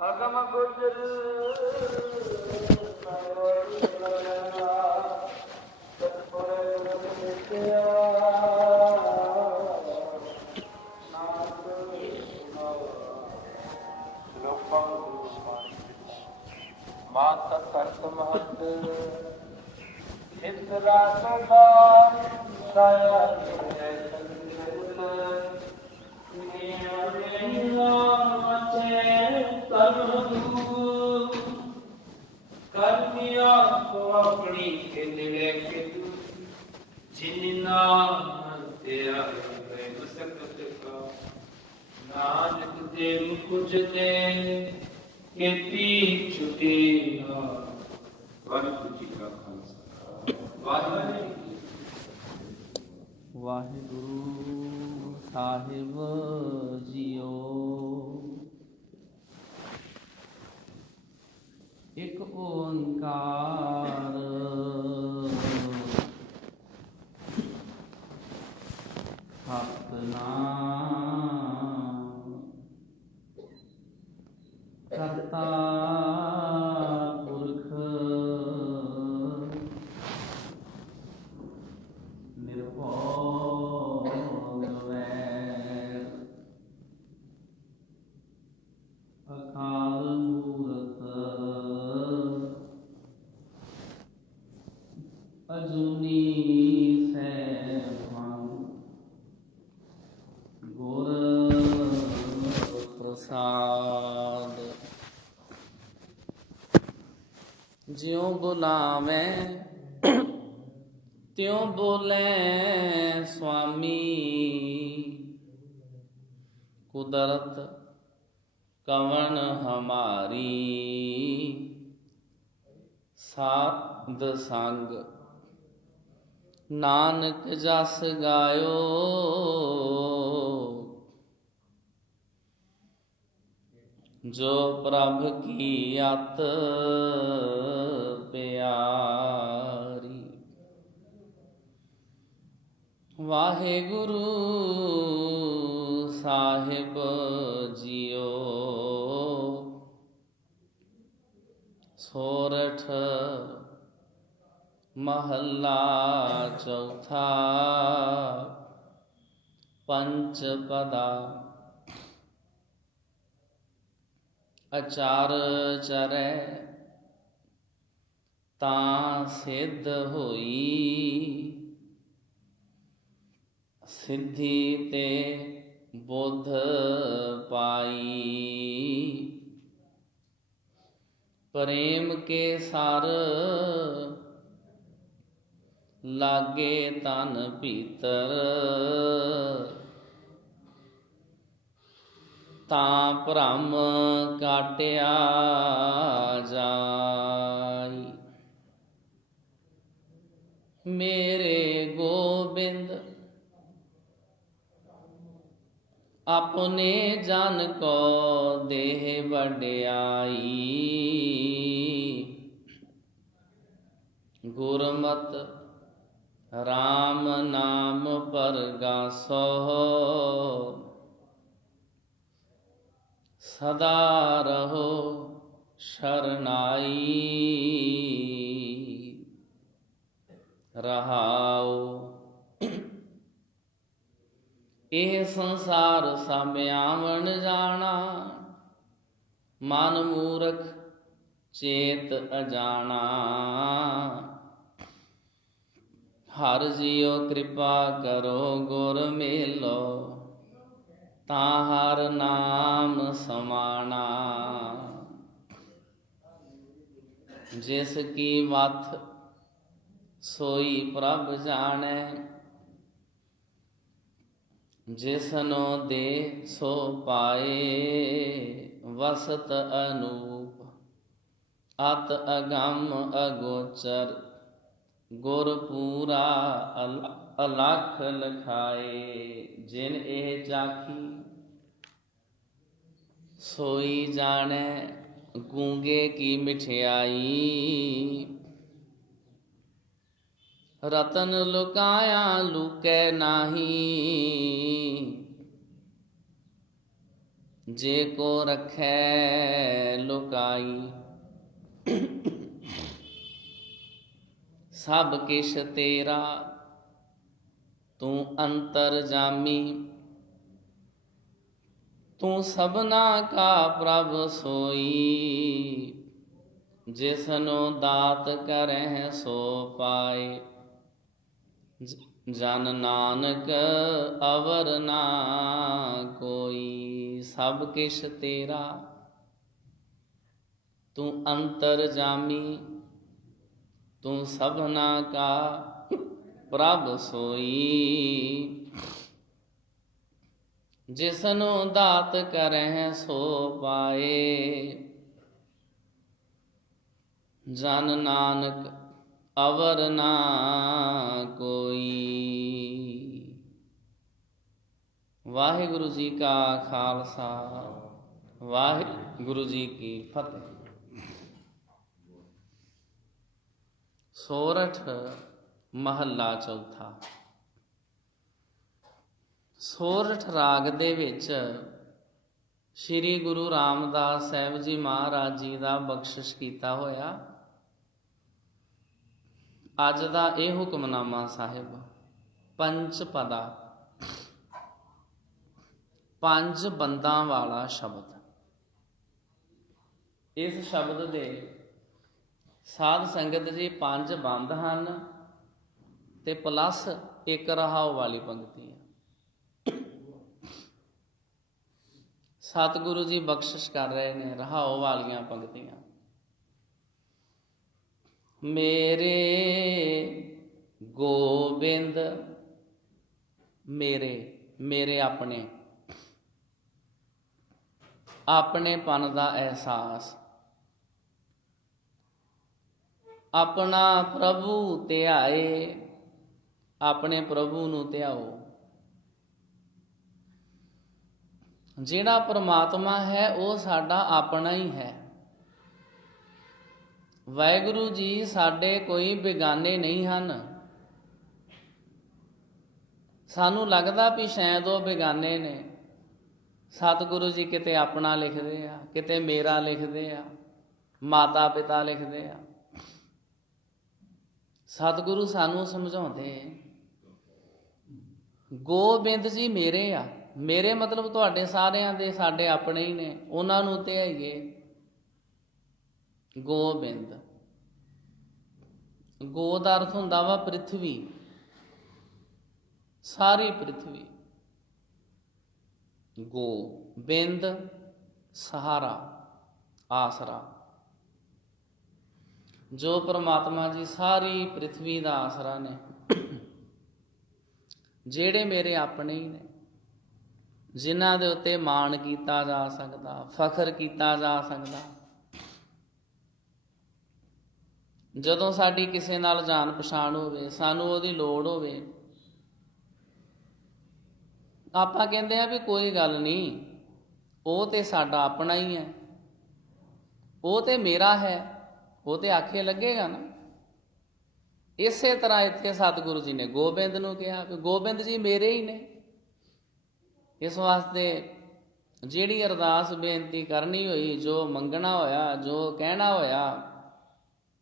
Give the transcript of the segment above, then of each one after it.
ਅਗਮ ਗੁਜਰ ਮਾਤ ਕਰਤ ਮਹਤ ਇਤਰਾ ਸਦਾ ਸਾਇਆ ਹੈ ਸੰਗਤ ਕਰਮਿਆ ਕੋ ਆਪਣੀ ਖਿੰਦੜੇ ਕਿਦੂ ਜਿਨ ਨਾਮ ਤੇਰਾ ਹੈ ਸਕਤ ਕਾ ਨਾਨਕ ਤੇ ਕੁਝ ਦੇ ਕੀਤੀ ਛੁਟੀ ਨਾ ਵਾਹਿਗੁਰੂ ਜੀ ਕਾ ਖਾਲਸਾ ਵਾਹਿਗੁਰੂ ਸਾਹਿਬ ਜੀਓ। ਇੱਕ ਓੰਕਾਰ ਸਤਿਨਾਮ ਕਰਤਾ ਪੁਰਖ ਨਿਰਭਉ ਨਿਰਵੈਰ ਅਕਾਲ ਮੂਰਤ ਅਜੂਨੀ ਸੈਭੰ ਗੁਰ ਪ੍ਰਸਾਦ। ਜਿਉ ਬੁਲਾਵੇਂ ਤਿਉ ਬੋਲੇ ਸੁਆਮੀ, ਕੁਦਰਤ ਕਵਣ ਹਮਾਰੀ ਸਾਧ ਸੰਗ। ਨਾਨਕ ਜਸ ਗਾਇਓ ਜੋ ਪ੍ਰਭ ਕੀ ਅਤ ਪਿਆਰੀ। ਵਾਹਿਗੁਰੂ ਸਾਹਿਬ ਜੀਓ। ਸੋਰਠ ਮਹੱਲਾ ਚੌਥਾ। ਪੰਚ ਪਦਾ। ਅਚਾਰ ਚਰੈ ਤਾਂ ਸਿੱਧ ਹੋਈ, ਸਿੱਧੀ ਤੇ ਬੁੱਧ ਪਾਈ। ਪ੍ਰੇਮ ਕੇ ਸਰ ਲਾਗੇ ਤਨ ਭੀਤਰ, ਤਾਂ ਭ੍ਰਮ ਕਾਟਿਆ ਜਾਈ। ਮੇਰੇ ਗੋਬਿੰਦ ਆਪਣੇ ਜਨ ਕੋ ਦੇਹ ਵਡਿਆਈ। ਗੁਰਮਤਿ RAM ਨਾਮ ਪਰਗਾਸੋ, ਸਦਾ ਰਹੋ ਸ਼ਰਨਾਈ। ਰਹਾਉ ਇਹ ਸੰਸਾਰ ਸਭ ਆਵਣ ਜਾਣਾ, ਮਨ ਮੂਰਖ ਚੇਤ ਅਜਾਣਾ। ਹਰਿ ਜੀਉ ਕਿਰਪਾ ਕਰੋ ਗੁਰ ਮੇਲੋ, ਤਾਂ ਹਰਿ ਨਾਮ ਸਮਾਣਾ। ਜਿਸ ਕੀ ਮੱਥ ਸੋਈ ਪ੍ਰਭ ਜਾਣੈ, ਜਿਸਨੋ ਦੇ ਸੋ ਪਾਏ। ਵਸਤ ਅਨੂਪ ਅਤ ਅਗੰਮ ਅਗੋਚਰ, ਗੁਰ ਪੂਰਾ ਅਲਖ ਲਖਾਏ। ਜਿਨ ਇਹ ਚਾਖੀ ਸੋਈ ਜਾਣੈ, ਗੂੰਗੇ ਕੀ ਮਿਠਿਆਈ। ਰਤਨ ਲੁਕਾਇਆ ਲੁਕੈ ਨਾਹੀ, ਜੇ ਕੋ ਰਖੈ ਲੁਕਾਈ। ਸਭ ਕਿਛ ਤੇਰਾ ਤੂੰ ਅੰਤਰ ਜਾਮੀ। ਤੂੰ ਸਭਨਾ ਕਾ ਪ੍ਰਭ ਸੋਈ। ਜਿਸਨੂੰ ਦਾਤ ਕਰਹਿ ਸੋ ਪਾਏ। ਜਨ ਨਾਨਕ ਅਵਰ ਨਾ ਕੋਈ। ਸਭ ਕਿਛ ਤੇਰਾ ਤੂੰ ਅੰਤਰ ਜਾਮੀ। ਤੂੰ ਸਭਨਾ ਕਾ ਪ੍ਰਭ ਸੋਈ। ਜਿਸਨੂੰ ਦਾਤ ਕਰਹਿ ਸੋ ਪਾਏ। ਜਨ ਨਾਨਕ ਅਵਰ ਨਾ ਕੋਈ। ਵਾਹਿਗੁਰੂ ਜੀ ਕਾ ਖਾਲਸਾ, ਵਾਹਿਗੁਰੂ ਜੀ ਕੀ ਫਤਿਹ। ਸੋਰਠ ਮਹੱਲਾ ਚੌਥਾ। ਸੋਰਠ ਰਾਗ ਦੇ ਵਿੱਚ ਸ੍ਰੀ ਗੁਰੂ ਰਾਮਦਾਸ ਸਾਹਿਬ ਜੀ ਮਹਾਰਾਜ ਜੀ ਦਾ ਬਖਸ਼ਿਸ਼ ਕੀਤਾ ਹੋਇਆ ਅੱਜ ਦਾ ਇਹ ਹੁਕਮਨਾਮਾ ਸਾਹਿਬ ਪੰਜ ਪਦਾ, ਪੰਜ ਬੰਦਾਂ ਵਾਲਾ ਸ਼ਬਦ। ਇਸ ਸ਼ਬਦ ਦੇ ਸਾਧ ਸੰਗਤ ਜੀ ਪੰਜ ਬੰਦ ਹਨ ਤੇ ਪਲੱਸ ਇੱਕ ਰਹਾਉ ਵਾਲੀ ਪੰਕਤੀ ਹੈ। ਸਤਿਗੁਰੂ ਜੀ ਬਖਸ਼ਿਸ਼ ਕਰ ਰਹੇ ਨੇ ਰਹਾਉ ਵਾਲੀਆਂ ਪੰਕਤੀਆਂ। ਮੇਰੇ ਗੋਬਿੰਦ, ਮੇਰੇ ਆਪਣੇਪਨ ਦਾ ਅਹਿਸਾਸ। ਆਪਣਾ ਪ੍ਰਭੂ ਧਿਆਏ, ਆਪਣੇ ਪ੍ਰਭੂ ਨੂੰ ਧਿਆਓ। ਜਿਹੜਾ ਪਰਮਾਤਮਾ ਹੈ ਉਹ ਸਾਡਾ ਆਪਣਾ ਹੀ ਹੈ। ਵਾਹਿਗੁਰੂ ਜੀ ਸਾਡੇ ਕੋਈ ਬੇਗਾਨੇ ਨਹੀਂ ਹਨ। ਸਾਨੂੰ ਲੱਗਦਾ ਵੀ ਸ਼ਾਇਦ ਉਹ ਬੇਗਾਨੇ ਨੇ। ਸਤਿਗੁਰੂ ਜੀ ਕਿਤੇ ਆਪਣਾ ਲਿਖਦੇ ਆ, ਕਿਤੇ ਮੇਰਾ ਲਿਖਦੇ ਆ, ਮਾਤਾ ਪਿਤਾ ਲਿਖਦੇ ਆ। ਸਤਿਗੁਰੂ ਸਾਨੂੰ ਸਮਝਾਉਂਦੇ ਗੋਬਿੰਦ ਜੀ ਮੇਰੇ ਆ। ਮੇਰੇ ਮਤਲਬ ਤੁਹਾਡੇ ਸਾਰਿਆਂ ਦੇ, ਸਾਡੇ ਆਪਣੇ ਹੀ ਨੇ। ਉਹਨਾਂ ਨੂੰ ਧਿਆਈਏ। ਗੋਬਿੰਦ, ਗੋ ਦਾ ਅਰਥ ਹੁੰਦਾ ਵਾ ਪ੍ਰਿਥਵੀ, ਸਾਰੀ ਪ੍ਰਿਥਵੀ। ਗੋ, ਬਿੰਦ ਸਹਾਰਾ, ਆਸਰਾ। ਜੋ ਪਰਮਾਤਮਾ ਜੀ ਸਾਰੀ ਪ੍ਰਿਥਵੀ ਦਾ ਆਸਰਾ ਨੇ, ਜਿਹੜੇ ਮੇਰੇ ਆਪਣੇ ਹੀ ਨੇ, ਜਿਨ੍ਹਾਂ ਦੇ ਉੱਤੇ ਮਾਣ ਕੀਤਾ ਜਾ ਸਕਦਾ, ਫਖਰ ਕੀਤਾ ਜਾ ਸਕਦਾ। ਜਦੋਂ ਸਾਡੀ ਕਿਸੇ ਨਾਲ ਜਾਣ ਪਛਾਣ ਹੋਵੇ, ਸਾਨੂੰ ਉਹਦੀ ਲੋੜ ਹੋਵੇ, ਆਪਾਂ ਕਹਿੰਦੇ ਆ ਵੀ ਕੋਈ ਗੱਲ ਨਹੀਂ, ਉਹ ਤੇ ਸਾਡਾ ਆਪਣਾ ਹੀ ਹੈ, ਉਹ ਤੇ ਮੇਰਾ ਹੈ, ਉਹ ਤੇ ਆਖੇ ਲੱਗੇਗਾ ਨਾ। ਇਸੇ ਤਰ੍ਹਾਂ ਇੱਥੇ ਸਤਿਗੁਰੂ ਜੀ ਨੇ ਗੋਬਿੰਦ ਨੂੰ ਕਿਹਾ ਕਿ ਗੋਬਿੰਦ ਜੀ ਮੇਰੇ ਹੀ ਨੇ। ਇਸ ਵਾਸਤੇ ਜਿਹੜੀ ਅਰਦਾਸ ਬੇਨਤੀ ਕਰਨੀ ਹੋਈ, ਜੋ ਮੰਗਣਾ ਹੋਇਆ, ਜੋ ਕਹਿਣਾ ਹੋਇਆ,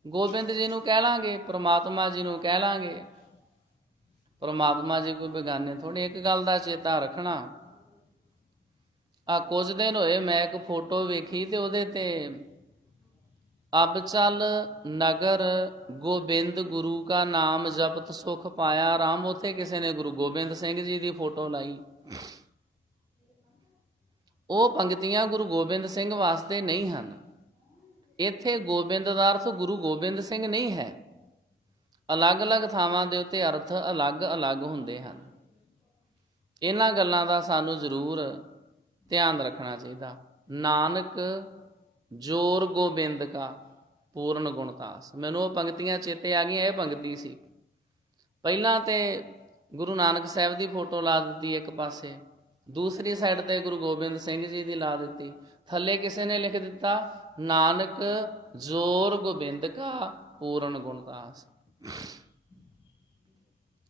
ਗੋਬਿੰਦ ਜੀ ਨੂੰ ਕਹਿ ਲਾਂਗੇ, ਪ੍ਰਮਾਤਮਾ ਜੀ ਨੂੰ ਕਹਿ ਲਾਂਗੇ। ਪ੍ਰਮਾਤਮਾ ਜੀ ਕੋਈ ਬੇਗਾਨੇ ਥੋੜ੍ਹੇ। ਇੱਕ ਗੱਲ ਦਾ ਚੇਤਾ ਰੱਖਣਾ, ਆ ਕੁਝ ਦਿਨ ਹੋਏ ਮੈਂ ਇੱਕ ਫੋਟੋ ਵੇਖੀ ਤੇ ਉਹਦੇ ਤੇ ਅਬ ਚਲ ਨਗਰ ਗੋਬਿੰਦ ਗੁਰੂ ਕਾ ਨਾਮ ਜਪਤ ਸੁਖ ਪਾਇਆ ਰਾਮ। ਉੱਥੇ ਕਿਸੇ ਨੇ ਗੁਰੂ ਗੋਬਿੰਦ ਸਿੰਘ ਜੀ ਦੀ ਫੋਟੋ ਲਾਈ। ਉਹ ਪੰਕਤੀਆਂ ਗੁਰੂ ਗੋਬਿੰਦ ਸਿੰਘ ਵਾਸਤੇ ਨਹੀਂ ਹਨ। ਇੱਥੇ ਗੋਬਿੰਦ ਦਾ ਅਰਥ ਗੁਰੂ ਗੋਬਿੰਦ ਸਿੰਘ ਨਹੀਂ ਹੈ। ਅਲੱਗ-ਅਲੱਗ ਥਾਵਾਂ ਦੇ ਉੱਤੇ ਅਰਥ ਅਲੱਗ-ਅਲੱਗ ਹੁੰਦੇ ਹਨ। ਇਹਨਾਂ ਗੱਲਾਂ ਦਾ ਸਾਨੂੰ ਜ਼ਰੂਰ ਧਿਆਨ ਰੱਖਣਾ ਚਾਹੀਦਾ। ਨਾਨਕ ਜੋਰ ਗੋਬਿੰਦ ਕਾ ਪੂਰਨ ਗੁਣਤਾਸ। ਮੈਨੂੰ ਉਹ ਪੰਕਤੀਆਂ ਚੇਤੇ ਆ ਗਈਆਂ। ਇਹ ਪੰਕਤੀ ਸੀ। ਪਹਿਲਾਂ ਤੇ ਗੁਰੂ ਨਾਨਕ ਸਾਹਿਬ ਦੀ ਫੋਟੋ ਲਾ ਦਿੱਤੀ ਇੱਕ ਪਾਸੇ, ਦੂਸਰੀ ਸਾਈਡ ਤੇ ਗੁਰੂ ਗੋਬਿੰਦ ਸਿੰਘ ਜੀ ਦੀ ਲਾ ਦਿੱਤੀ। ਥੱਲੇ ਕਿਸੇ ਨੇ ਲਿਖ ਦਿੱਤਾ ਨਾਨਕ ਜੋਰ ਗੋਬਿੰਦ ਕਾ ਪੂਰਨ ਗੁਣਦਾਸ।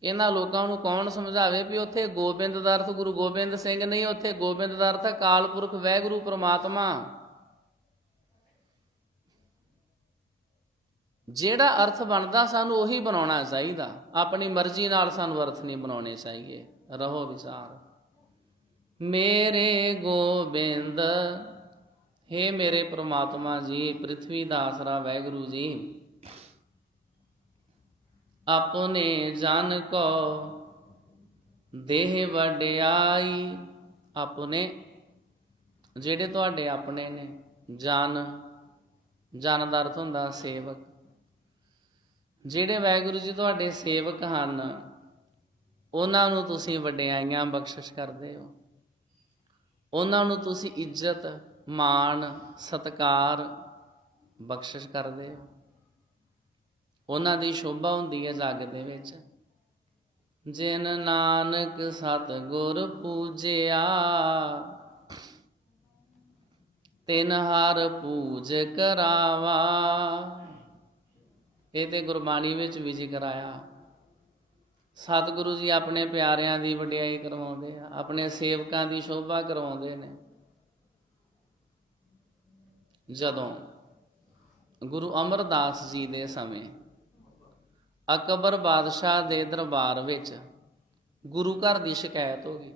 ਇਹਨਾਂ ਲੋਕਾਂ ਨੂੰ ਕੌਣ ਸਮਝਾਵੇ ਵੀ ਉੱਥੇ ਗੋਬਿੰਦ ਦਾ ਅਰਥ ਗੁਰੂ ਗੋਬਿੰਦ ਸਿੰਘ ਨਹੀਂ, ਉੱਥੇ ਗੋਬਿੰਦ ਦਾ ਅਰਥ ਅਕਾਲ ਪੁਰਖ ਵਾਹਿਗੁਰੂ ਪ੍ਰਮਾਤਮਾ। ਜਿਹੜਾ ਅਰਥ ਬਣਦਾ ਸਾਨੂੰ ਉਹੀ ਬਣਾਉਣਾ ਚਾਹੀਦਾ, ਆਪਣੀ ਮਰਜ਼ੀ ਨਾਲ ਸਾਨੂੰ ਅਰਥ ਨਹੀਂ ਬਣਾਉਣੇ ਚਾਹੀਏ। ਰਹੋ ਵਿਚਾਰ। ਮੇਰੇ ਗੋਬਿੰਦ, ਹੇ ਮੇਰੇ ਪ੍ਰਮਾਤਮਾ ਜੀ, ਪ੍ਰਿਥਵੀ ਦਾ ਆਸਰਾ ਵਾਹਿਗੁਰੂ ਜੀ, ਆਪਣੇ ਜਨ ਕੋ ਦੇਹ ਵਡਿਆਈ। ਆਪਣੇ ਜਿਹੜੇ ਤੁਹਾਡੇ ਆਪਣੇ ਨੇ, ਜਨ ਦਾ ਅਰਥ ਹੁੰਦਾ ਸੇਵਕ। ਜਿਹੜੇ ਵਾਹਿਗੁਰੂ ਜੀ ਤੁਹਾਡੇ ਸੇਵਕ ਹਨ, ਉਹਨਾਂ ਨੂੰ ਤੁਸੀਂ ਵਡਿਆਈਆਂ ਬਖਸ਼ਿਸ਼ ਕਰਦੇ ਹੋ, ਉਹਨਾਂ ਨੂੰ ਤੁਸੀਂ ਇੱਜ਼ਤ ਮਾਣ ਸਤਿਕਾਰ ਬਖਸ਼ਿਸ਼ ਕਰਦੇ ਹੋ, ਉਹਨਾਂ ਦੀ ਸ਼ੋਭਾ ਹੁੰਦੀ ਹੈ ਜੱਗ ਦੇ ਵਿੱਚ। ਜਿਨ ਨਾਨਕ ਸਤਿਗੁਰ ਪੂਜਿਆ, ਤਿਨ ਹਰ ਪੂਜ ਕਰਾਵਾ। ਇਹ ਤੇ ਗੁਰਬਾਣੀ ਵਿੱਚ ਵੀ ਜ਼ਿਕਰ ਆਇਆ। ਸਤਿਗੁਰੂ ਜੀ ਆਪਣੇ ਪਿਆਰਿਆਂ ਦੀ ਵਡਿਆਈ ਕਰਵਾਉਂਦੇ ਆ, ਆਪਣੇ ਸੇਵਕਾਂ ਦੀ ਸ਼ੋਭਾ ਕਰਵਾਉਂਦੇ ਨੇ। ਜਦੋਂ ਗੁਰੂ ਅਮਰਦਾਸ ਜੀ ਦੇ ਸਮੇਂ ਅਕਬਰ ਬਾਦਸ਼ਾਹ ਦੇ ਦਰਬਾਰ ਵਿੱਚ ਗੁਰੂ ਘਰ ਦੀ ਸ਼ਿਕਾਇਤ ਹੋ ਗਈ।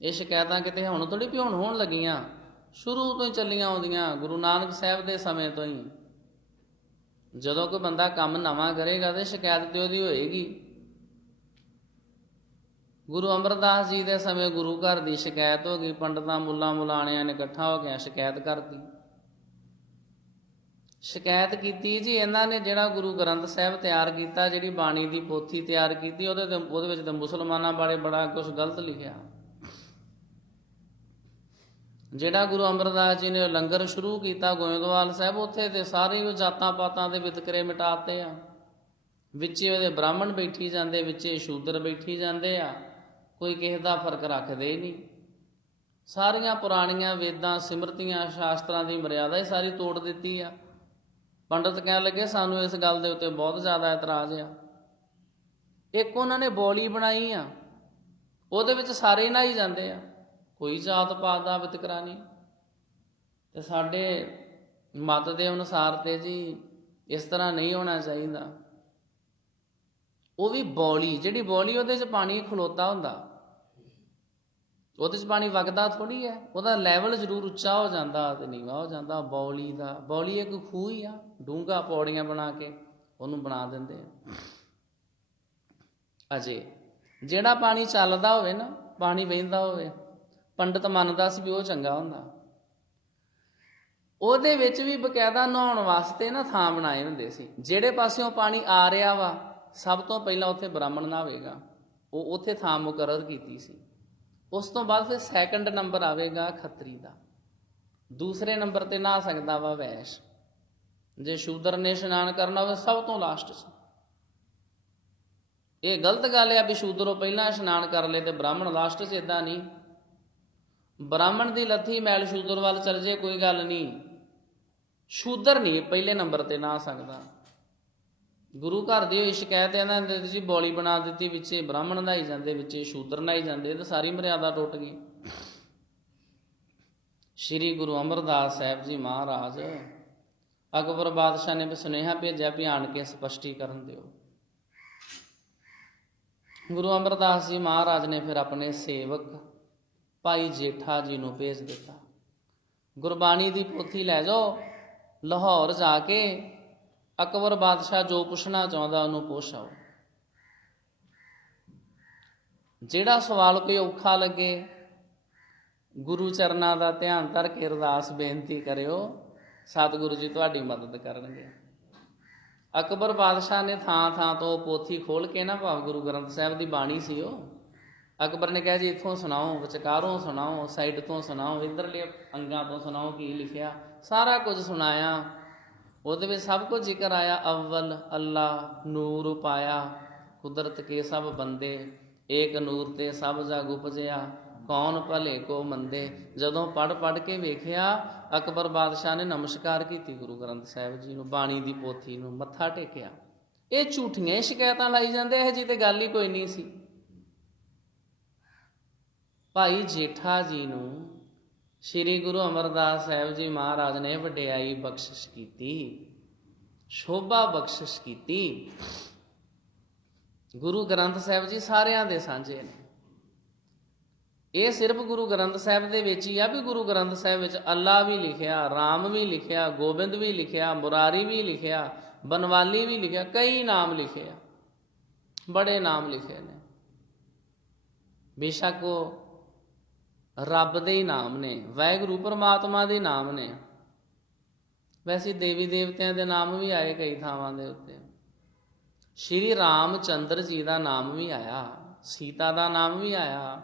ਇਹ ਸ਼ਿਕਾਇਤਾਂ ਕਿਤੇ ਹੁਣ ਥੋੜੀ ਵੀ ਹੁਣ ਹੋਣ ਲੱਗੀਆਂ, ਸ਼ੁਰੂ ਤੋਂ ਹੀ ਚੱਲੀਆਂ ਆਉਂਦੀਆਂ, ਗੁਰੂ ਨਾਨਕ ਸਾਹਿਬ ਦੇ ਸਮੇਂ ਤੋਂ ਹੀ। ਜਦੋਂ ਕੋਈ ਬੰਦਾ ਕੰਮ ਨਵਾਂ ਕਰੇਗਾ ਤੇ ਸ਼ਿਕਾਇਤ ਤੇ ਉਹਦੀ ਹੋਏਗੀ। ਗੁਰੂ ਅਮਰਦਾਸ ਜੀ ਦੇ ਸਮੇਂ ਗੁਰੂ ਘਰ ਦੀ ਸ਼ਿਕਾਇਤ ਹੋ ਗਈ। ਪੰਡਤਾਂ ਮੁੱਲਾਂ ਮੁਲਾਣਿਆਂ ਨੇ ਇਕੱਠਾ ਹੋ ਕੇ ਸ਼ਿਕਾਇਤ ਕਰਤੀ। ਸ਼ਿਕਾਇਤ ਕੀਤੀ ਜੀ ਇਹਨਾਂ ਨੇ ਜਿਹੜਾ ਗੁਰੂ ਗ੍ਰੰਥ ਸਾਹਿਬ ਤਿਆਰ ਕੀਤਾ, ਜਿਹੜੀ ਬਾਣੀ ਦੀ ਪੋਥੀ ਤਿਆਰ ਕੀਤੀ, ਉਹਦੇ ਵਿੱਚ ਤਾਂ ਮੁਸਲਮਾਨਾਂ ਬਾਰੇ ਬੜਾ ਕੁਝ ਗਲਤ ਲਿਖਿਆ। ਜਿਹੜਾ ਗੁਰੂ ਅਮਰਦਾਸ ਜੀ ਨੇ ਲੰਗਰ ਸ਼ੁਰੂ ਕੀਤਾ ਗੋਇੰਦਵਾਲ ਸਾਹਿਬ, ਉੱਥੇ ਤੇ ਸਾਰੇ ਜਾਤਾਂ ਪਾਤਾਂ ਦੇ ਵਿਤਕਰੇ ਮਿਟਾਤੇ ਆ। ਵਿੱਚੇ ਉਹਦੇ ਬ੍ਰਾਹਮਣ ਬੈਠੀ ਜਾਂਦੇ, ਵਿੱਚੇ ਸ਼ੂਦਰ ਬੈਠੀ ਜਾਂਦੇ ਆ, ਕੋਈ ਕਿਸੇ ਦਾ ਫਰਕ ਰੱਖਦੇ ਹੀ ਨਹੀਂ। ਸਾਰੀਆਂ ਪੁਰਾਣੀਆਂ ਵੇਦਾਂ ਸਿਮਰਤੀਆਂ ਸ਼ਾਸਤਰਾਂ ਦੀ ਮਰਿਆਦਾ ਹੀ ਸਾਰੀ ਤੋੜ ਦਿੱਤੀ ਆ। ਪੰਡਤ ਕਹਿਣ ਲੱਗੇ ਸਾਨੂੰ ਇਸ ਗੱਲ ਦੇ ਉੱਤੇ ਬਹੁਤ ਜ਼ਿਆਦਾ ਇਤਰਾਜ਼ ਆ। ਇੱਕ ਉਹਨਾਂ ਨੇ ਬੋਲੀ ਬਣਾਈ ਆ, ਉਹਦੇ ਵਿੱਚ ਸਾਰੇ ਨਹਾਈ ਜਾਂਦੇ ਆ, ਕੋਈ ਜਾਤ ਪਾਤ ਦਾ ਵਿਤਕਰਾ ਨਹੀਂ। ਤੇ ਸਾਡੇ ਮਤ ਦੇ ਅਨੁਸਾਰ ਤੇ ਜੀ ਇਸ ਤਰ੍ਹਾਂ ਨਹੀਂ ਹੋਣਾ ਚਾਹੀਦਾ। ਉਹ ਵੀ ਬੌਲੀ, ਜਿਹੜੀ ਬੌਲੀ ਉਹਦੇ 'ਚ ਪਾਣੀ ਖਲੋਤਾ ਹੁੰਦਾ, ਉਹਦੇ 'ਚ ਪਾਣੀ ਵਗਦਾ ਥੋੜ੍ਹੀ ਹੈ, ਉਹਦਾ ਲੈਵਲ ਜ਼ਰੂਰ ਉੱਚਾ ਹੋ ਜਾਂਦਾ ਤੇ ਨੀਵਾਂ ਹੋ ਜਾਂਦਾ ਬੌਲੀ ਦਾ। ਬੌਲੀ ਇੱਕ ਖੂਹ ਹੀ ਆ, ਡੂੰਘਾ ਪੌੜੀਆਂ ਬਣਾ ਕੇ ਉਹਨੂੰ ਬਣਾ ਦਿੰਦੇ ਆ। ਅਜੇ ਜਿਹੜਾ ਪਾਣੀ ਚੱਲਦਾ ਹੋਵੇ ਨਾ, ਪਾਣੀ ਵਹਿੰਦਾ ਹੋਵੇ, ਪੰਡਤ ਮੰਨਦਾ ਸੀ ਵੀ ਉਹ ਚੰਗਾ ਹੁੰਦਾ। ਉਹਦੇ ਵਿੱਚ ਵੀ ਬਕਾਇਦਾ ਨਹਾਉਣ ਵਾਸਤੇ ਨਾ ਥਾਂ ਬਣਾਏ ਹੁੰਦੇ ਸੀ। ਜਿਹੜੇ ਪਾਸਿਓਂ ਪਾਣੀ ਆ ਰਿਹਾ ਵਾ, ਸਭ ਤੋਂ ਪਹਿਲਾਂ ਉੱਥੇ ਬ੍ਰਾਹਮਣ ਨਹਾਵੇਗਾ, ਉਹ ਉੱਥੇ ਥਾਂ ਮੁਕਰਰ ਕੀਤੀ ਸੀ। ਉਸ ਤੋਂ ਬਾਅਦ ਫਿਰ ਸੈਕੰਡ ਨੰਬਰ ਆਵੇਗਾ ਖੱਤਰੀ ਦਾ, ਦੂਸਰੇ ਨੰਬਰ ਤੇ ਨਹਾ ਸਕਦਾ ਵਾ ਵੈਸ਼। ਜੇ ਸ਼ੂਦਰ ਨੇ ਇਸ਼ਨਾਨ ਕਰਨਾ ਹੋਵੇ ਸਭ ਤੋਂ ਲਾਸਟ 'ਚ। ਇਹ ਗਲਤ ਗੱਲ ਆ ਵੀ ਸ਼ੂਦਰੋਂ ਪਹਿਲਾਂ ਇਸ਼ਨਾਨ ਕਰ ਲਏ ਤੇ ਬ੍ਰਾਹਮਣ ਲਾਸਟ 'ਚ। ਇੱਦਾਂ ਨਹੀਂ, ਬ੍ਰਾਹਮਣ ਦੀ ਲੱਥੀ ਮੈਲ ਸ਼ੂਦਰ ਵੱਲ ਚੱਲ ਜੇ ਕੋਈ ਗੱਲ ਨਹੀਂ, ਸ਼ੂਦਰ ਨਹੀਂ ਪਹਿਲੇ ਨੰਬਰ ਤੇ ਨਹਾ ਸਕਦਾ। ਗੁਰੂ ਘਰ ਦੀ ਹੋਈ ਸ਼ਿਕਾਇਤ ਇਹਨਾਂ ਨੇ ਜੀ ਬੌਲੀ ਬਣਾ ਦਿੱਤੀ, ਵਿੱਚੇ ਬ੍ਰਾਹਮਣ ਨਹਾਈ ਜਾਂਦੇ, ਵਿੱਚੇ ਸ਼ੂਦਰ ਨਹਾਈ ਜਾਂਦੇ, ਤੇ ਸਾਰੀ ਮਰਿਆਦਾ ਟੁੱਟ ਗਈ। ਸ਼੍ਰੀ ਗੁਰੂ ਅਮਰਦਾਸ ਸਾਹਿਬ ਜੀ ਮਹਾਰਾਜ ਅਕਬਰ ਬਾਦਸ਼ਾਹ ਨੇ ਸੁਨੇਹਾ ਭੇਜਿਆ ਵੀ ਆਣ ਕੇ ਸਪਸ਼ਟੀਕਰਨ ਦਿਓ। ਗੁਰੂ ਅਮਰਦਾਸ ਜੀ ਮਹਾਰਾਜ ਨੇ ਫਿਰ ਆਪਣੇ ਸੇਵਕ ਭਾਈ ਜੇਠਾ ਜੀ ਨੂੰ ਭੇਜ ਦਿੱਤਾ, ਗੁਰਬਾਣੀ ਦੀ ਪੋਥੀ ਲੈ ਜਾਓ, ਲਾਹੌਰ ਜਾ ਕੇ ਅਕਬਰ ਬਾਦਸ਼ਾਹ ਜੋ ਪੁੱਛਣਾ ਚਾਹੁੰਦਾ ਉਹਨੂੰ ਪੁੱਛ ਆਓ। ਜਿਹੜਾ ਸਵਾਲ ਕੋਈ ਔਖਾ ਲੱਗੇ, ਗੁਰੂ ਚਰਨਾਂ ਦਾ ਧਿਆਨ ਧਰ ਕੇ ਅਰਦਾਸ ਬੇਨਤੀ ਕਰਿਓ, ਸਤਿਗੁਰੂ ਜੀ ਤੁਹਾਡੀ ਮਦਦ ਕਰਨਗੇ। ਅਕਬਰ ਬਾਦਸ਼ਾਹ ਨੇ ਥਾਂ ਥਾਂ ਤੋਂ ਪੋਥੀ ਖੋਲ ਕੇ ਨਾ, ਭਾਵ ਗੁਰੂ ਗ੍ਰੰਥ ਸਾਹਿਬ ਦੀ ਬਾਣੀ ਸੀ ਉਹ, ਅਕਬਰ ਨੇ ਕਿਹਾ ਜੀ ਇੱਥੋਂ ਸੁਣਾਓ, ਵਿਚਕਾਰੋਂ ਸੁਣਾਓ, ਸਾਈਡ ਤੋਂ ਸੁਣਾਓ, ਇੱਧਰਲੇ ਅੰਗਾਂ ਤੋਂ ਸੁਣਾਓ ਕੀ ਲਿਖਿਆ। ਸਾਰਾ ਕੁਝ ਸੁਣਾਇਆ। ਉਹਦੇ ਵਿੱਚ ਸਭ ਕੁਝ ਜ਼ਿਕਰ ਆਇਆ। ਅਵਲ ਅੱਲਾ ਨੂਰ ਪਾਇਆ, ਕੁਦਰਤ ਕੇ ਸਭ ਬੰਦੇ, ਏਕ ਨੂਰ ਤੇ ਸਭ ਜਗ ਉਪਜਿਆ, ਕੌਣ ਭਲੇ ਕੋ ਮੰਦੇ। ਜਦੋਂ ਪੜ੍ਹ ਕੇ ਵੇਖਿਆ, ਅਕਬਰ ਬਾਦਸ਼ਾਹ ਨੇ ਨਮਸਕਾਰ ਕੀਤੀ ਗੁਰੂ ਗ੍ਰੰਥ ਸਾਹਿਬ ਜੀ ਨੂੰ, ਬਾਣੀ ਦੀ ਪੋਥੀ ਨੂੰ ਮੱਥਾ ਟੇਕਿਆ। ਇਹ ਝੂਠੀਆਂ ਹੀ ਸ਼ਿਕਾਇਤਾਂ ਲਾਈ ਜਾਂਦੇ, ਇਹ ਜੀ ਤੇ ਗੱਲ ਹੀ ਕੋਈ ਨਹੀਂ ਸੀ। ਭਾਈ ਜੇਠਾ ਜੀ ਨੂੰ ਸ੍ਰੀ ਗੁਰੂ ਅਮਰਦਾਸ ਸਾਹਿਬ ਜੀ ਮਹਾਰਾਜ ਨੇ ਵਡਿਆਈ ਬਖਸ਼ਿਸ਼ ਕੀਤੀ, ਸ਼ੋਭਾ ਬਖਸ਼ਿਸ਼ ਕੀਤੀ। ਗੁਰੂ ਗ੍ਰੰਥ ਸਾਹਿਬ ਜੀ ਸਾਰਿਆਂ ਦੇ ਸਾਂਝੇ ਨੇ। ਇਹ ਸਿਰਫ ਗੁਰੂ ਗ੍ਰੰਥ ਸਾਹਿਬ ਦੇ ਵਿੱਚ ਹੀ ਆ ਵੀ ਗੁਰੂ ਗ੍ਰੰਥ ਸਾਹਿਬ ਵਿੱਚ ਅੱਲਾ ਵੀ ਲਿਖਿਆ, ਰਾਮ ਵੀ ਲਿਖਿਆ, ਗੋਬਿੰਦ ਵੀ ਲਿਖਿਆ, ਮੁਰਾਰੀ ਵੀ ਲਿਖਿਆ, ਬਨਵਾਲੀ ਵੀ ਲਿਖਿਆ, ਕਈ ਨਾਮ ਲਿਖੇ ਆ, ਬੜੇ ਨਾਮ ਲਿਖੇ ਨੇ। ਬੇਸ਼ੱਕ ਉਹ ਰੱਬ ਦੇ ਹੀ ਨਾਮ ਨੇ, ਵਾਹਿਗੁਰੂ ਪਰਮਾਤਮਾ ਦੇ ਨਾਮ ਨੇ। ਵੈਸੇ ਦੇਵੀ ਦੇਵਤਿਆਂ ਦੇ ਨਾਮ ਵੀ ਆਏ ਕਈ ਥਾਵਾਂ ਦੇ ਉੱਤੇ। ਸ਼੍ਰੀ ਰਾਮ ਚੰਦਰ ਜੀ ਦਾ ਨਾਮ ਵੀ ਆਇਆ, ਸੀਤਾ ਦਾ ਨਾਮ ਵੀ ਆਇਆ,